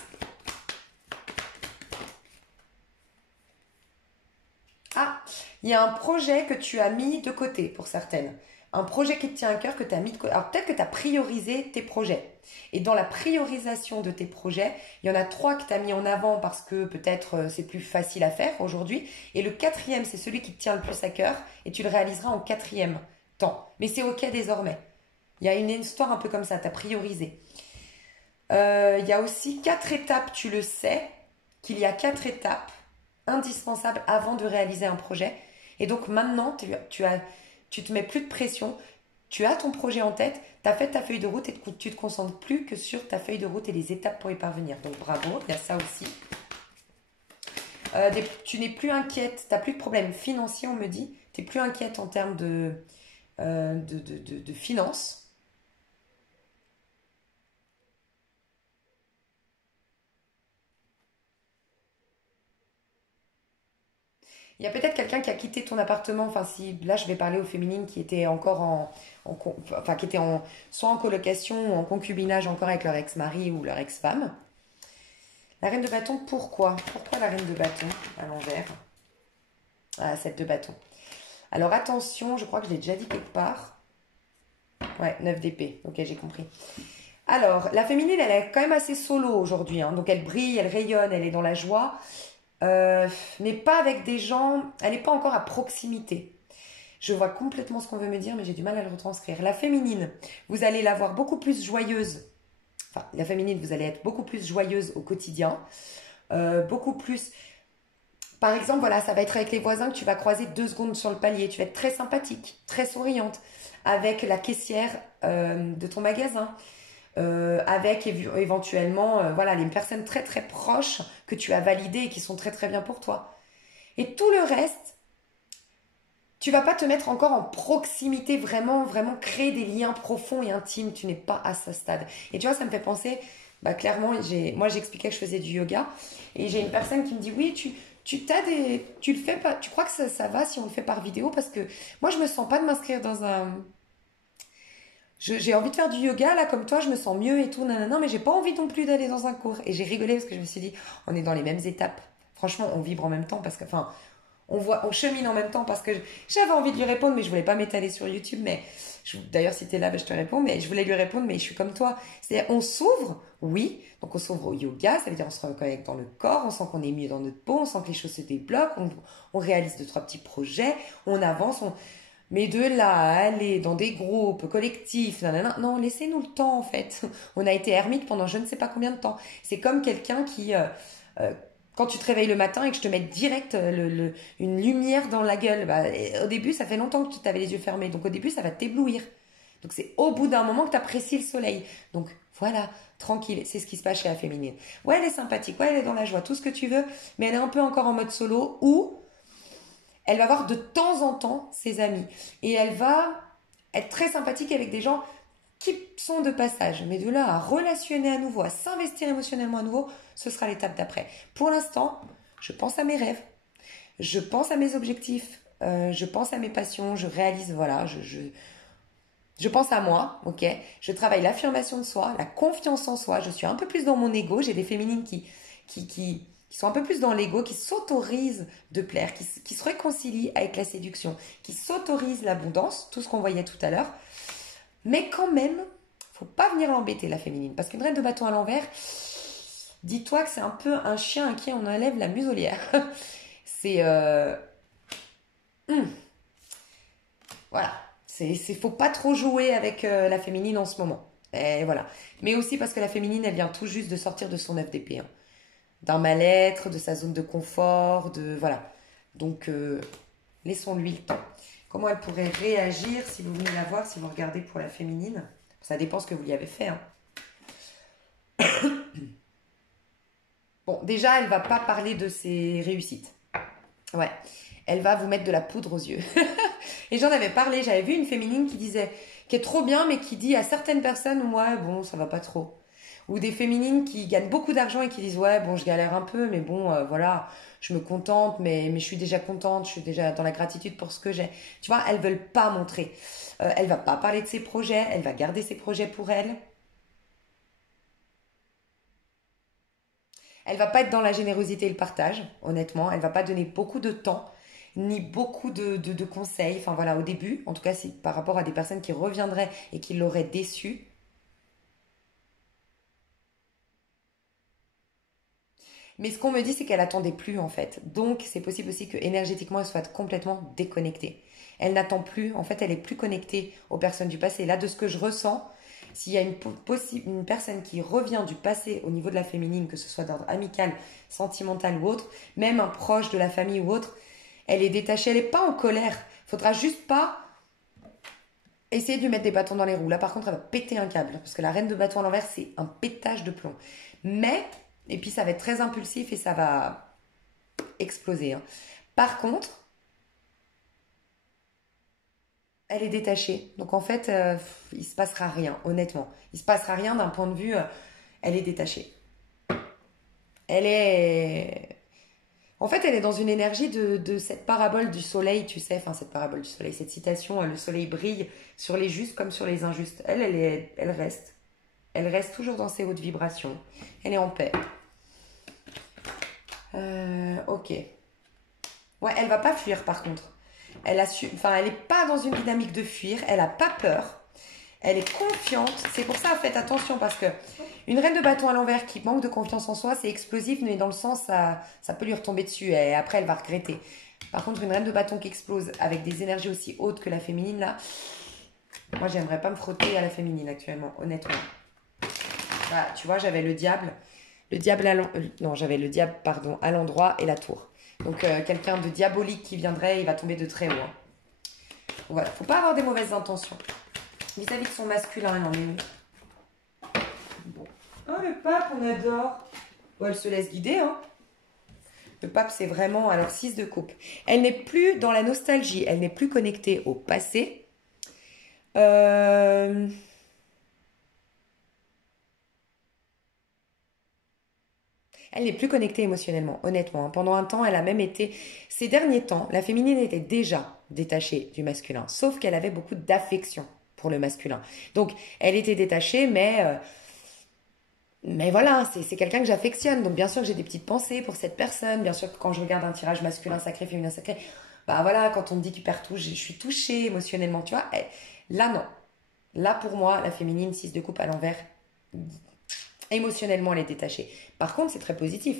Ah, il y a un projet que tu as mis de côté pour certaines. Un projet qui te tient à cœur que tu as mis de côté. Alors peut-être que tu as priorisé tes projets. Et dans la priorisation de tes projets, il y en a 3 que tu as mis en avant parce que peut-être c'est plus facile à faire aujourd'hui. Et le 4e, c'est celui qui te tient le plus à cœur et tu le réaliseras en 4e temps. Mais c'est OK désormais. Il y a une histoire un peu comme ça, tu as priorisé. Il y a aussi 4 étapes, tu le sais, qu'il y a 4 étapes indispensables avant de réaliser un projet. Et donc maintenant, tu te mets plus de pression, tu as ton projet en tête, tu as fait ta feuille de route et tu te concentres plus que sur ta feuille de route et les étapes pour y parvenir. Donc bravo, il y a ça aussi. Tu n'es plus inquiète, tu n'as plus de problème financier, on me dit. Tu n'es plus inquiète en termes de finances. Il y a peut-être quelqu'un qui a quitté ton appartement. Enfin, si là, je vais parler aux féminines qui étaient encore enfin, qui étaient soit en colocation ou en concubinage encore avec leur ex-mari ou leur ex-femme. La reine de bâton, pourquoi? Pourquoi la reine de bâton à l'envers? Ah, 7 de bâton. Alors attention, je crois que je l'ai déjà dit quelque part. Ouais, 9 d'épée. Ok, j'ai compris. Alors, la féminine, elle est quand même assez solo aujourd'hui, hein. Donc elle brille, elle rayonne, elle est dans la joie. Mais pas avec des gens, elle n'est pas encore à proximité. Je vois complètement ce qu'on veut me dire, mais j'ai du mal à le retranscrire. La féminine, vous allez la voir beaucoup plus joyeuse. Enfin, la féminine, vous allez être beaucoup plus joyeuse au quotidien. Beaucoup plus... Par exemple, voilà, ça va être avec les voisins que tu vas croiser 2 secondes sur le palier. Tu vas être très sympathique, très souriante. Avec la caissière de ton magasin. Avec éventuellement voilà, les personnes très très proches que tu as validées et qui sont très très bien pour toi. Et tout le reste, tu vas pas te mettre encore en proximité, vraiment, vraiment créer des liens profonds et intimes. Tu n'es pas à ce stade. Et tu vois, ça me fait penser, Bah clairement, moi j'expliquais que je faisais du yoga et j'ai une personne qui me dit oui, tu le fais pas, tu crois que ça va si on le fait par vidéo parce que moi je me sens pas de m'inscrire dans un, j'ai envie de faire du yoga là comme toi, je me sens mieux et tout, nanana, mais j'ai pas envie non plus d'aller dans un cours et j'ai rigolé parce que je me suis dit on est dans les mêmes étapes. Franchement, on vibre en même temps parce que, enfin, on chemine en même temps parce que j'avais envie de lui répondre, mais je voulais pas m'étaler sur YouTube. Mais d'ailleurs, si t'es là, ben, je te réponds. Mais je voulais lui répondre, mais je suis comme toi. C'est-à-dire, on s'ouvre, oui. Donc, on s'ouvre au yoga, ça veut dire on se reconnecte dans le corps, on sent qu'on est mieux dans notre peau, on sent que les choses se débloquent, on réalise deux, trois petits projets, on avance, mais de là à aller dans des groupes collectifs, nanana, non, laissez-nous le temps en fait. On a été ermite pendant je ne sais pas combien de temps. C'est comme quelqu'un qui, euh, quand tu te réveilles le matin et que je te mets direct une lumière dans la gueule, bah, au début, ça fait longtemps que tu avais les yeux fermés. Donc au début, ça va t'éblouir. Donc c'est au bout d'un moment que tu apprécies le soleil. Donc voilà, tranquille, c'est ce qui se passe chez la féminine. Ouais, elle est sympathique, ouais, elle est dans la joie, tout ce que tu veux, mais elle est un peu encore en mode solo ou elle va voir de temps en temps ses amis. Et elle va être très sympathique avec des gens qui sont de passage. Mais de là à relationner à nouveau, à s'investir émotionnellement à nouveau, ce sera l'étape d'après. Pour l'instant, je pense à mes rêves, je pense à mes objectifs, je pense à mes passions, je réalise, voilà, je pense à moi, ok. Je travaille l'affirmation de soi, la confiance en soi. Je suis un peu plus dans mon ego. J'ai des féminines qui sont un peu plus dans l'ego, qui s'autorisent de plaire, qui se réconcilient avec la séduction, qui s'autorisent l'abondance, tout ce qu'on voyait tout à l'heure. Mais quand même, faut pas venir l'embêter, la féminine. Parce qu'une reine de bâton à l'envers, dis-toi que c'est un peu un chien à qui on enlève la muselière. C'est... hum, voilà. Faut pas trop jouer avec la féminine en ce moment. Et voilà. Mais aussi parce que la féminine, elle vient tout juste de sortir de son œuf d'épée, hein. D'un mal-être, de sa zone de confort, de... Voilà. Donc, laissons-lui le temps. Comment elle pourrait réagir si vous venez la voir, si vous regardez pour la féminine? Ça dépend ce que vous lui avez fait, hein. Bon, déjà, elle va pas parler de ses réussites. Ouais. Elle va vous mettre de la poudre aux yeux. Et j'en avais parlé, j'avais vu une féminine qui disait, qui est trop bien, mais qui dit à certaines personnes, ouais, bon, ça va pas trop. Ou des féminines qui gagnent beaucoup d'argent et qui disent, ouais, bon, je galère un peu, mais bon, voilà, je me contente, mais je suis déjà contente, je suis déjà dans la gratitude pour ce que j'ai. Tu vois, elles veulent pas montrer. Elle va pas parler de ses projets, elle va garder ses projets pour elle. Elle va pas être dans la générosité et le partage, honnêtement. Elle va pas donner beaucoup de temps, ni beaucoup de conseils. Enfin voilà, au début, en tout cas, c'est par rapport à des personnes qui reviendraient et qui l'auraient déçue. Mais ce qu'on me dit, c'est qu'elle attendait plus en fait. Donc, c'est possible aussi que énergétiquement, elle soit complètement déconnectée. Elle n'attend plus. En fait, elle est plus connectée aux personnes du passé. Là, de ce que je ressens, s'il y a une personne qui revient du passé au niveau de la féminine, que ce soit d'ordre amical, sentimental ou autre, même un proche de la famille ou autre, elle est détachée. Elle n'est pas en colère. Faudra juste pas essayer de lui mettre des bâtons dans les roues. Là, par contre, elle va péter un câble. Parce que la reine de bâton à l'envers, c'est un pétage de plomb. Mais, et puis ça va être très impulsif et ça va exploser, hein. Par contre, elle est détachée. Donc en fait, il se passera rien, honnêtement. Il se passera rien d'un point de vue, elle est détachée. Elle est... En fait, elle est dans une énergie de cette parabole du soleil, tu sais, enfin cette parabole du soleil, cette citation, le soleil brille sur les justes comme sur les injustes. Elle reste. Elle reste toujours dans ses hautes vibrations. Elle est en paix. Ok. Ouais, elle va pas fuir par contre. Enfin, elle est pas dans une dynamique de fuir. Elle a pas peur. Elle est confiante. C'est pour ça, faites attention parce que une reine de bâton à l'envers qui manque de confiance en soi, c'est explosif, mais dans le sens, ça peut lui retomber dessus et après, elle va regretter. Par contre, une reine de bâton qui explose avec des énergies aussi hautes que la féminine, là, moi, j'aimerais pas me frotter à la féminine actuellement, honnêtement. Voilà, tu vois, j'avais le diable. Non, j'avais le diable, pardon, à l'endroit et la tour. Donc, quelqu'un de diabolique qui viendrait, il va tomber de très haut, hein. Voilà, faut pas avoir des mauvaises intentions. Vis-à-vis de son masculin, non mais... Bon. Oh, le pape, on adore. Bon, elle se laisse guider, hein. Le pape, c'est vraiment... Alors, 6 de coupe. Elle n'est plus dans la nostalgie. Elle n'est plus connectée au passé. Euh... Elle n'est plus connectée émotionnellement, honnêtement, hein. Pendant un temps, elle a même été... Ces derniers temps, la féminine était déjà détachée du masculin, sauf qu'elle avait beaucoup d'affection pour le masculin. Donc, elle était détachée, mais voilà, c'est quelqu'un que j'affectionne. Donc, bien sûr que j'ai des petites pensées pour cette personne. Bien sûr que quand je regarde un tirage masculin sacré, féminin sacré, bah voilà, quand on me dit qu'il perd tout, je suis touchée émotionnellement, tu vois. Là, non. Là, pour moi, la féminine, 6 de coupe à l'envers, émotionnellement, elle est détachée. Par contre, c'est très positif.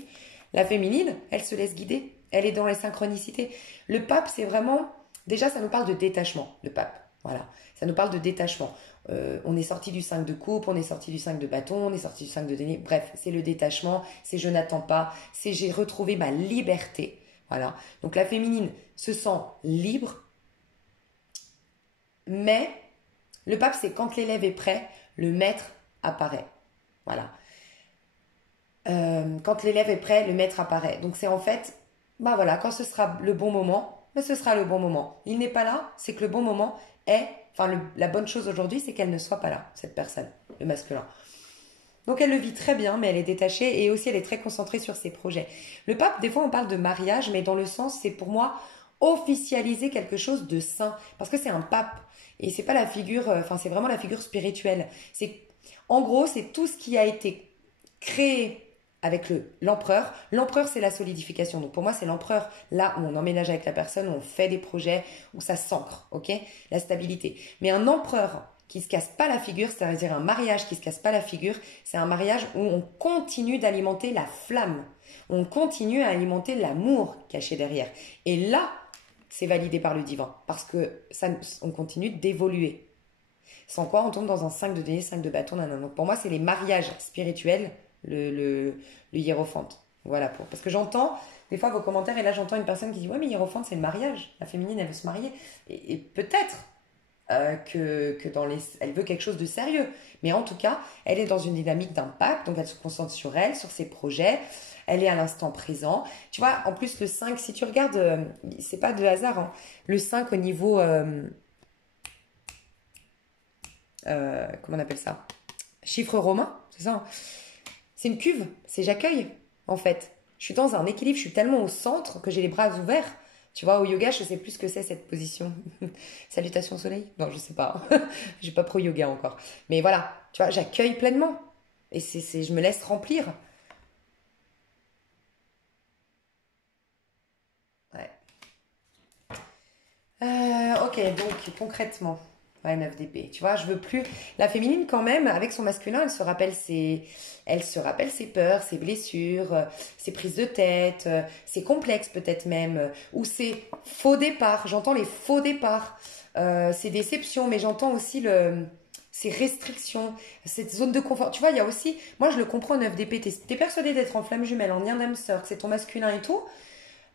La féminine, elle se laisse guider. Elle est dans les synchronicités. Le pape, c'est vraiment... Déjà, ça nous parle de détachement, le pape. Voilà. Ça nous parle de détachement. On est sorti du 5 de coupe, on est sorti du 5 de bâton, on est sorti du 5 de denier. Bref, c'est le détachement, c'est je n'attends pas, c'est j'ai retrouvé ma liberté. Voilà. Donc la féminine se sent libre, mais le pape, c'est quand l'élève est prêt, le maître apparaît. Voilà. Quand l'élève est prêt, le maître apparaît. Donc c'est en fait, bah voilà, quand ce sera le bon moment, mais ce sera le bon moment. Il n'est pas là, c'est que le bon moment est, enfin la bonne chose aujourd'hui, c'est qu'elle ne soit pas là, cette personne, le masculin. Donc elle le vit très bien, mais elle est détachée et aussi elle est très concentrée sur ses projets. Le pape, des fois on parle de mariage, mais dans le sens, c'est pour moi officialiser quelque chose de saint, parce que c'est un pape et c'est pas la figure, enfin c'est vraiment la figure spirituelle. C'est, en gros, c'est tout ce qui a été créé avec l'empereur. L'empereur, c'est la solidification. Donc pour moi, c'est l'empereur, là où on emménage avec la personne, où on fait des projets, où ça s'ancre, ok? La stabilité. Mais un empereur qui se casse pas la figure, c'est-à-dire un mariage qui se casse pas la figure, c'est un mariage où on continue d'alimenter la flamme. On continue à alimenter l'amour caché derrière. Et là, c'est validé par le divin, parce que ça, on continue d'évoluer. Sans quoi, on tombe dans un 5 de denier, 5 de bâton, nanana. Donc pour moi, c'est les mariages spirituels, le hiérophante. Voilà, parce que j'entends des fois vos commentaires, et là j'entends une personne qui dit ouais, mais hiérophante, c'est le mariage. La féminine, elle veut se marier. Et peut-être que elle veut quelque chose de sérieux. Mais en tout cas, elle est dans une dynamique d'impact, donc elle se concentre sur elle, sur ses projets. Elle est à l'instant présent. Tu vois, en plus, le 5, si tu regardes, c'est pas de hasard, hein. Le 5 au niveau. Comment on appelle ça? Chiffre romain, c'est ça, hein. C'est une cuve, c'est j'accueille, en fait. Je suis dans un équilibre, je suis tellement au centre que j'ai les bras ouverts. Tu vois, au yoga, je sais plus ce que c'est cette position. Salutation au soleil? Non, je sais pas. J'ai pas pro yoga encore. Mais voilà, tu vois, j'accueille pleinement. Et je me laisse remplir. Ouais. Ok, donc concrètement, ouais, 9 d'épée. Tu vois, je veux plus. La féminine, quand même, avec son masculin, elle se rappelle ses peurs, ses blessures, ses prises de tête, ses complexes peut-être même, ou ses faux départs. J'entends les faux départs, ses déceptions, mais j'entends aussi ses restrictions, cette zone de confort. Tu vois, il y a aussi, moi je le comprends, 9 d'épée, t'es persuadé d'être en flamme jumelle, en lien d'âme sœur, que c'est ton masculin et tout.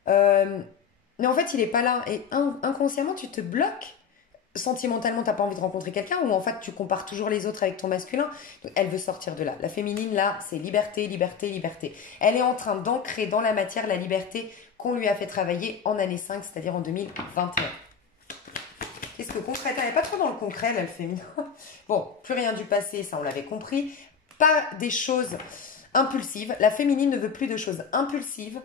Euh, mais en fait, il est pas là. Et inconsciemment, tu te bloques. Sentimentalement, t'as pas envie de rencontrer quelqu'un, ou en fait, tu compares toujours les autres avec ton masculin. Donc, elle veut sortir de là. La féminine, là, c'est liberté, liberté, liberté. Elle est en train d'ancrer dans la matière la liberté qu'on lui a fait travailler en année 5, c'est-à-dire en 2021. Qu'est-ce que concrètement, elle n'est pas trop dans le concret, là, le féminin. Bon, plus rien du passé, ça on l'avait compris. Pas des choses impulsive. La féminine ne veut plus de choses impulsives.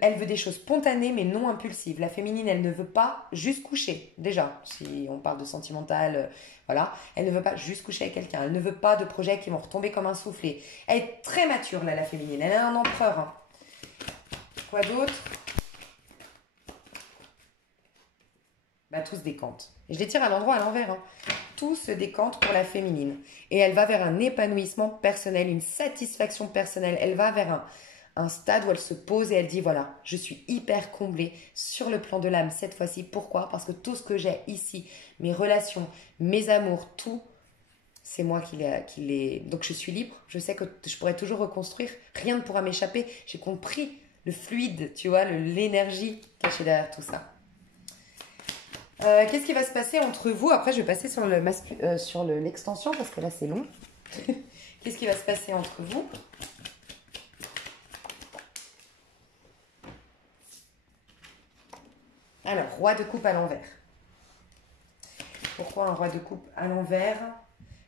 Elle veut des choses spontanées mais non impulsives. La féminine, elle ne veut pas juste coucher. Déjà, si on parle de sentimental, voilà. Elle ne veut pas juste coucher avec quelqu'un. Elle ne veut pas de projets qui vont retomber comme un soufflet. Elle est très mature, là, la féminine. Elle a un empereur, hein. Quoi d'autre? Bah, tout se décante. Et je les tire à l'endroit, à l'envers, hein. Tout se décante pour la féminine. Et elle va vers un épanouissement personnel, une satisfaction personnelle. Elle va vers un stade où elle se pose et elle dit, voilà, je suis hyper comblée sur le plan de l'âme cette fois-ci. Pourquoi? Parce que tout ce que j'ai ici, mes relations, mes amours, tout, c'est moi qui les... Donc je suis libre, je sais que je pourrais toujours reconstruire. Rien ne pourra m'échapper. J'ai compris le fluide, tu vois, l'énergie cachée derrière tout ça. Qu'est-ce qui va se passer entre vous? Après, je vais passer sur l'extension parce que là, c'est long. Qu'est-ce qui va se passer entre vous? Alors, roi de coupe à l'envers. Pourquoi un roi de coupe à l'envers?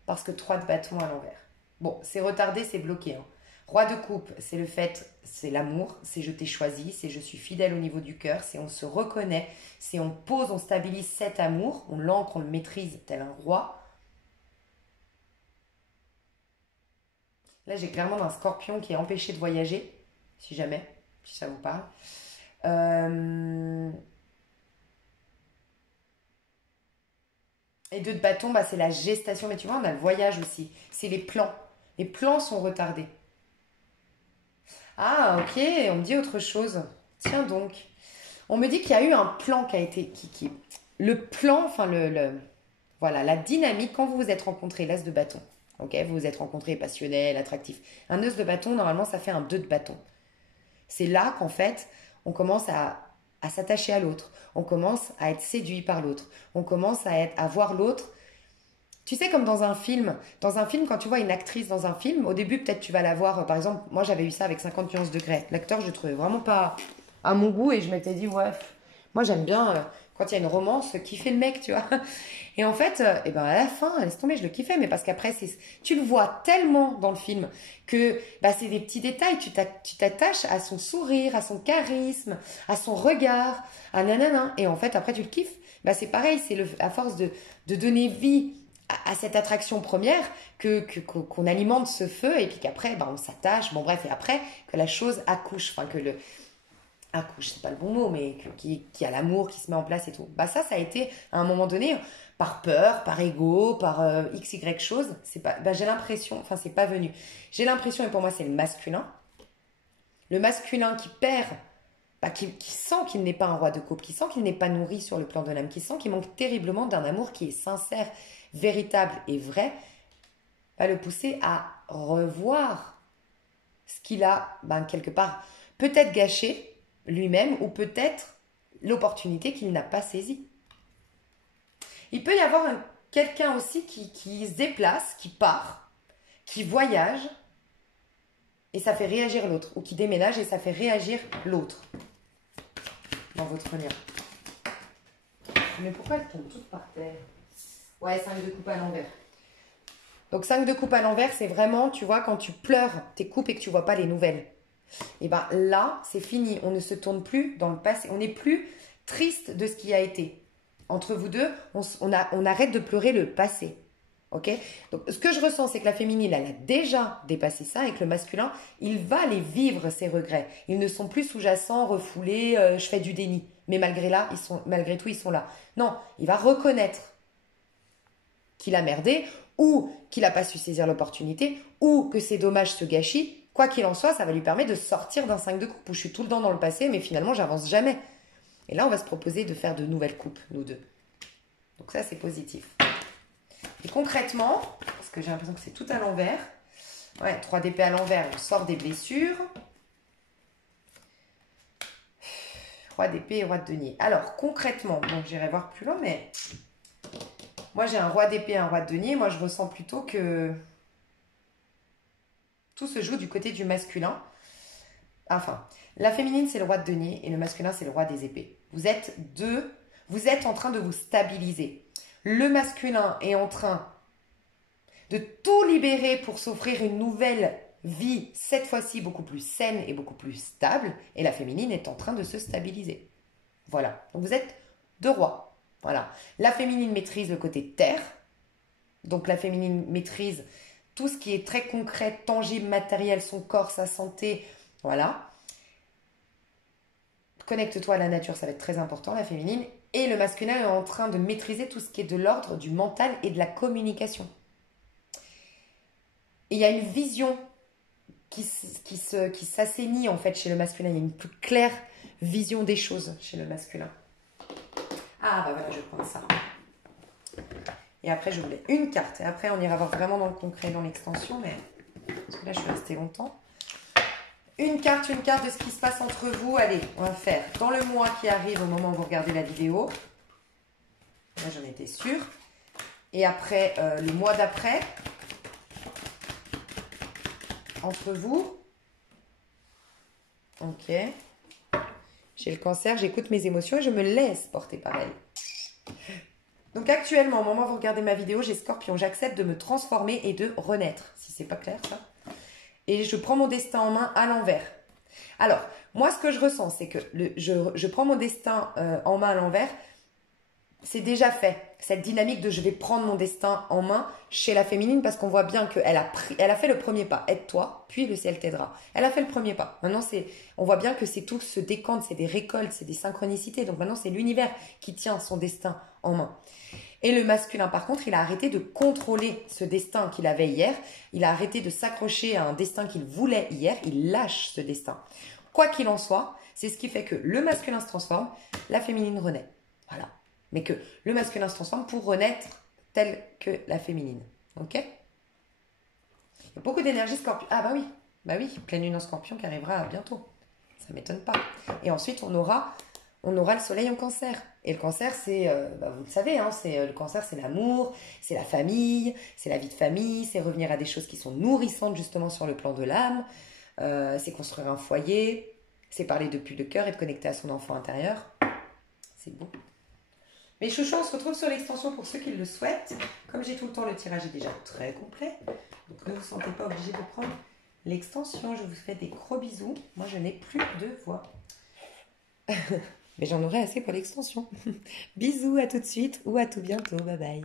Parce que 3 de bâton à l'envers. Bon, c'est retardé, c'est bloqué, hein. Roi de coupe, c'est le fait, c'est l'amour, c'est je t'ai choisi, c'est je suis fidèle au niveau du cœur, c'est on se reconnaît, c'est on pose, on stabilise cet amour, on l'ancre, on le maîtrise tel un roi. Là, j'ai clairement un scorpion qui est empêché de voyager, si jamais, si ça vous parle. Euh, Et deux de bâton, bah, c'est la gestation, mais tu vois, on a le voyage aussi. C'est les plans. Les plans sont retardés. Ah, ok, on me dit autre chose. Tiens donc. On me dit qu'il y a eu un plan qui a été. Le plan, enfin, voilà, la dynamique, quand vous vous êtes rencontrés, l'as de bâton. Ok, vous vous êtes rencontrés passionnel, attractif. Un os de bâton, normalement, ça fait un 2 de bâton. C'est là qu'en fait, on commence à s'attacher à l'autre. On commence à être séduit par l'autre. On commence à voir l'autre. Tu sais, comme dans un film, quand tu vois une actrice dans un film, au début, peut-être tu vas la voir, par exemple, moi j'avais eu ça avec 50 nuances de Grey. L'acteur, je le trouvais vraiment pas à mon goût et je m'étais dit, ouais, moi j'aime bien quand il y a une romance, kiffer le mec, tu vois. Et en fait, et ben à la fin, laisse tomber, je le kiffais, mais parce qu'après, tu le vois tellement dans le film que bah, c'est des petits détails, tu t'attaches à son sourire, à son charisme, à son regard, à nanana, et en fait, après, tu le kiffes. Bah, c'est pareil, à force de donner vie à cette attraction première qu'on alimente ce feu et puis qu'après bah, on s'attache, bon bref, et après que la chose accouche, enfin que le accouche, c'est pas le bon mot, mais qui a l'amour qui se met en place et tout. Bah ça a été à un moment donné par peur, par ego, par x y chose, c'est pas, bah, j'ai l'impression, enfin c'est pas venu. J'ai l'impression, et pour moi c'est le masculin qui perd, bah, qui sent qu'il n'est pas un roi de coupe, qui sent qu'il n'est pas nourri sur le plan de l'âme, qui sent qu'il manque terriblement d'un amour qui est sincère, véritable et vrai, va le pousser à revoir ce qu'il a, ben, quelque part, peut-être gâché lui-même ou peut-être l'opportunité qu'il n'a pas saisie. Il peut y avoir quelqu'un aussi qui se déplace, qui part, qui voyage et ça fait réagir l'autre, ou qui déménage et ça fait réagir l'autre dans votre lien. Mais pourquoi elles tombent toutes par terre? Ouais, 5 de coupe à l'envers. Donc 5 de coupe à l'envers, c'est vraiment, tu vois, quand tu pleures tes coupes et que tu vois pas les nouvelles. Et bien là, c'est fini. On ne se tourne plus dans le passé. On n'est plus triste de ce qui a été. Entre vous deux, on arrête de pleurer le passé. Ok? Donc ce que je ressens, c'est que la féminine, elle a déjà dépassé ça et que le masculin, il va les vivre, ses regrets. Ils ne sont plus sous-jacents, refoulés, je fais du déni. Mais malgré tout, ils sont là. Non, il va reconnaître qu'il a merdé, ou qu'il n'a pas su saisir l'opportunité, ou que c'est dommage ce gâchis. Quoi qu'il en soit, ça va lui permettre de sortir d'un 5 de coupe où je suis tout le temps dans le passé, mais finalement, j'avance jamais. Et là, on va se proposer de faire de nouvelles coupes, nous deux. Donc ça, c'est positif. Et concrètement, parce que j'ai l'impression que c'est tout à l'envers, ouais, 3 d'épée à l'envers, on sort des blessures. Roi d'épée et roi de denier. Alors, concrètement, donc j'irai voir plus loin, mais moi, j'ai un roi d'épée et un roi de denier. Moi, je ressens plutôt que tout se joue du côté du masculin. Enfin, la féminine, c'est le roi de denier et le masculin, c'est le roi des épées. Vous êtes en train de vous stabiliser. Le masculin est en train de tout libérer pour s'offrir une nouvelle vie, cette fois-ci beaucoup plus saine et beaucoup plus stable. Et la féminine est en train de se stabiliser. Voilà. Donc, vous êtes deux rois. Voilà. La féminine maîtrise le côté terre. Donc, la féminine maîtrise tout ce qui est très concret, tangible, matériel, son corps, sa santé. Voilà. Connecte-toi à la nature, ça va être très important, la féminine. Et le masculin est en train de maîtriser tout ce qui est de l'ordre du mental et de la communication. Et il y a une vision qui s'assainit en fait chez le masculin. Il y a une plus claire vision des choses chez le masculin. Ah bah voilà, je prends ça. Et après, je voulais une carte. Et après, on ira voir vraiment dans le concret, dans l'extension. Mais parce que là, je suis restée longtemps. Une carte de ce qui se passe entre vous. Allez, on va faire dans le mois qui arrive au moment où vous regardez la vidéo. Là, j'en étais sûre. Et après, le mois d'après. Entre vous. Ok. J'ai le cancer, j'écoute mes émotions et je me laisse porter par elles. Donc actuellement, au moment où vous regardez ma vidéo, j'ai Scorpion. J'accepte de me transformer et de renaître. Si c'est pas clair, ça. et je prends mon destin en main à l'envers. Alors, moi, ce que je ressens, c'est que je prends mon destin en main à l'envers, c'est déjà fait. Cette dynamique de je vais prendre mon destin en main chez la féminine parce qu'on voit bien qu'elle elle a fait le premier pas. Aide-toi, puis le ciel t'aidera. Elle a fait le premier pas. Maintenant, on voit bien que c'est tout se décante, c'est des récoltes, c'est des synchronicités. Donc maintenant, c'est l'univers qui tient son destin en main. Et le masculin, par contre, il a arrêté de contrôler ce destin qu'il avait hier. Il a arrêté de s'accrocher à un destin qu'il voulait hier. Il lâche ce destin. Quoi qu'il en soit, c'est ce qui fait que le masculin se transforme, la féminine renaît. Voilà. Mais que le masculin se transforme pour renaître tel que la féminine. Ok? Il y a beaucoup d'énergie scorpion. Ah bah oui, pleine lune en scorpion qui arrivera bientôt. Ça ne m'étonne pas. Et ensuite, on aura le soleil en cancer. Et le cancer, c'est, vous le savez, hein, le cancer, c'est l'amour, c'est la famille, c'est la vie de famille, c'est revenir à des choses qui sont nourrissantes justement sur le plan de l'âme, c'est construire un foyer, c'est parler depuis le cœur et de connecter à son enfant intérieur. C'est beau. Mes chouchous, on se retrouve sur l'extension pour ceux qui le souhaitent. Comme j'ai tout le temps, le tirage est déjà très complet. Donc ne vous sentez pas obligé de prendre l'extension. Je vous fais des gros bisous. Moi, je n'ai plus de voix. Mais j'en aurai assez pour l'extension. Bisous, à tout de suite ou à tout bientôt. Bye bye.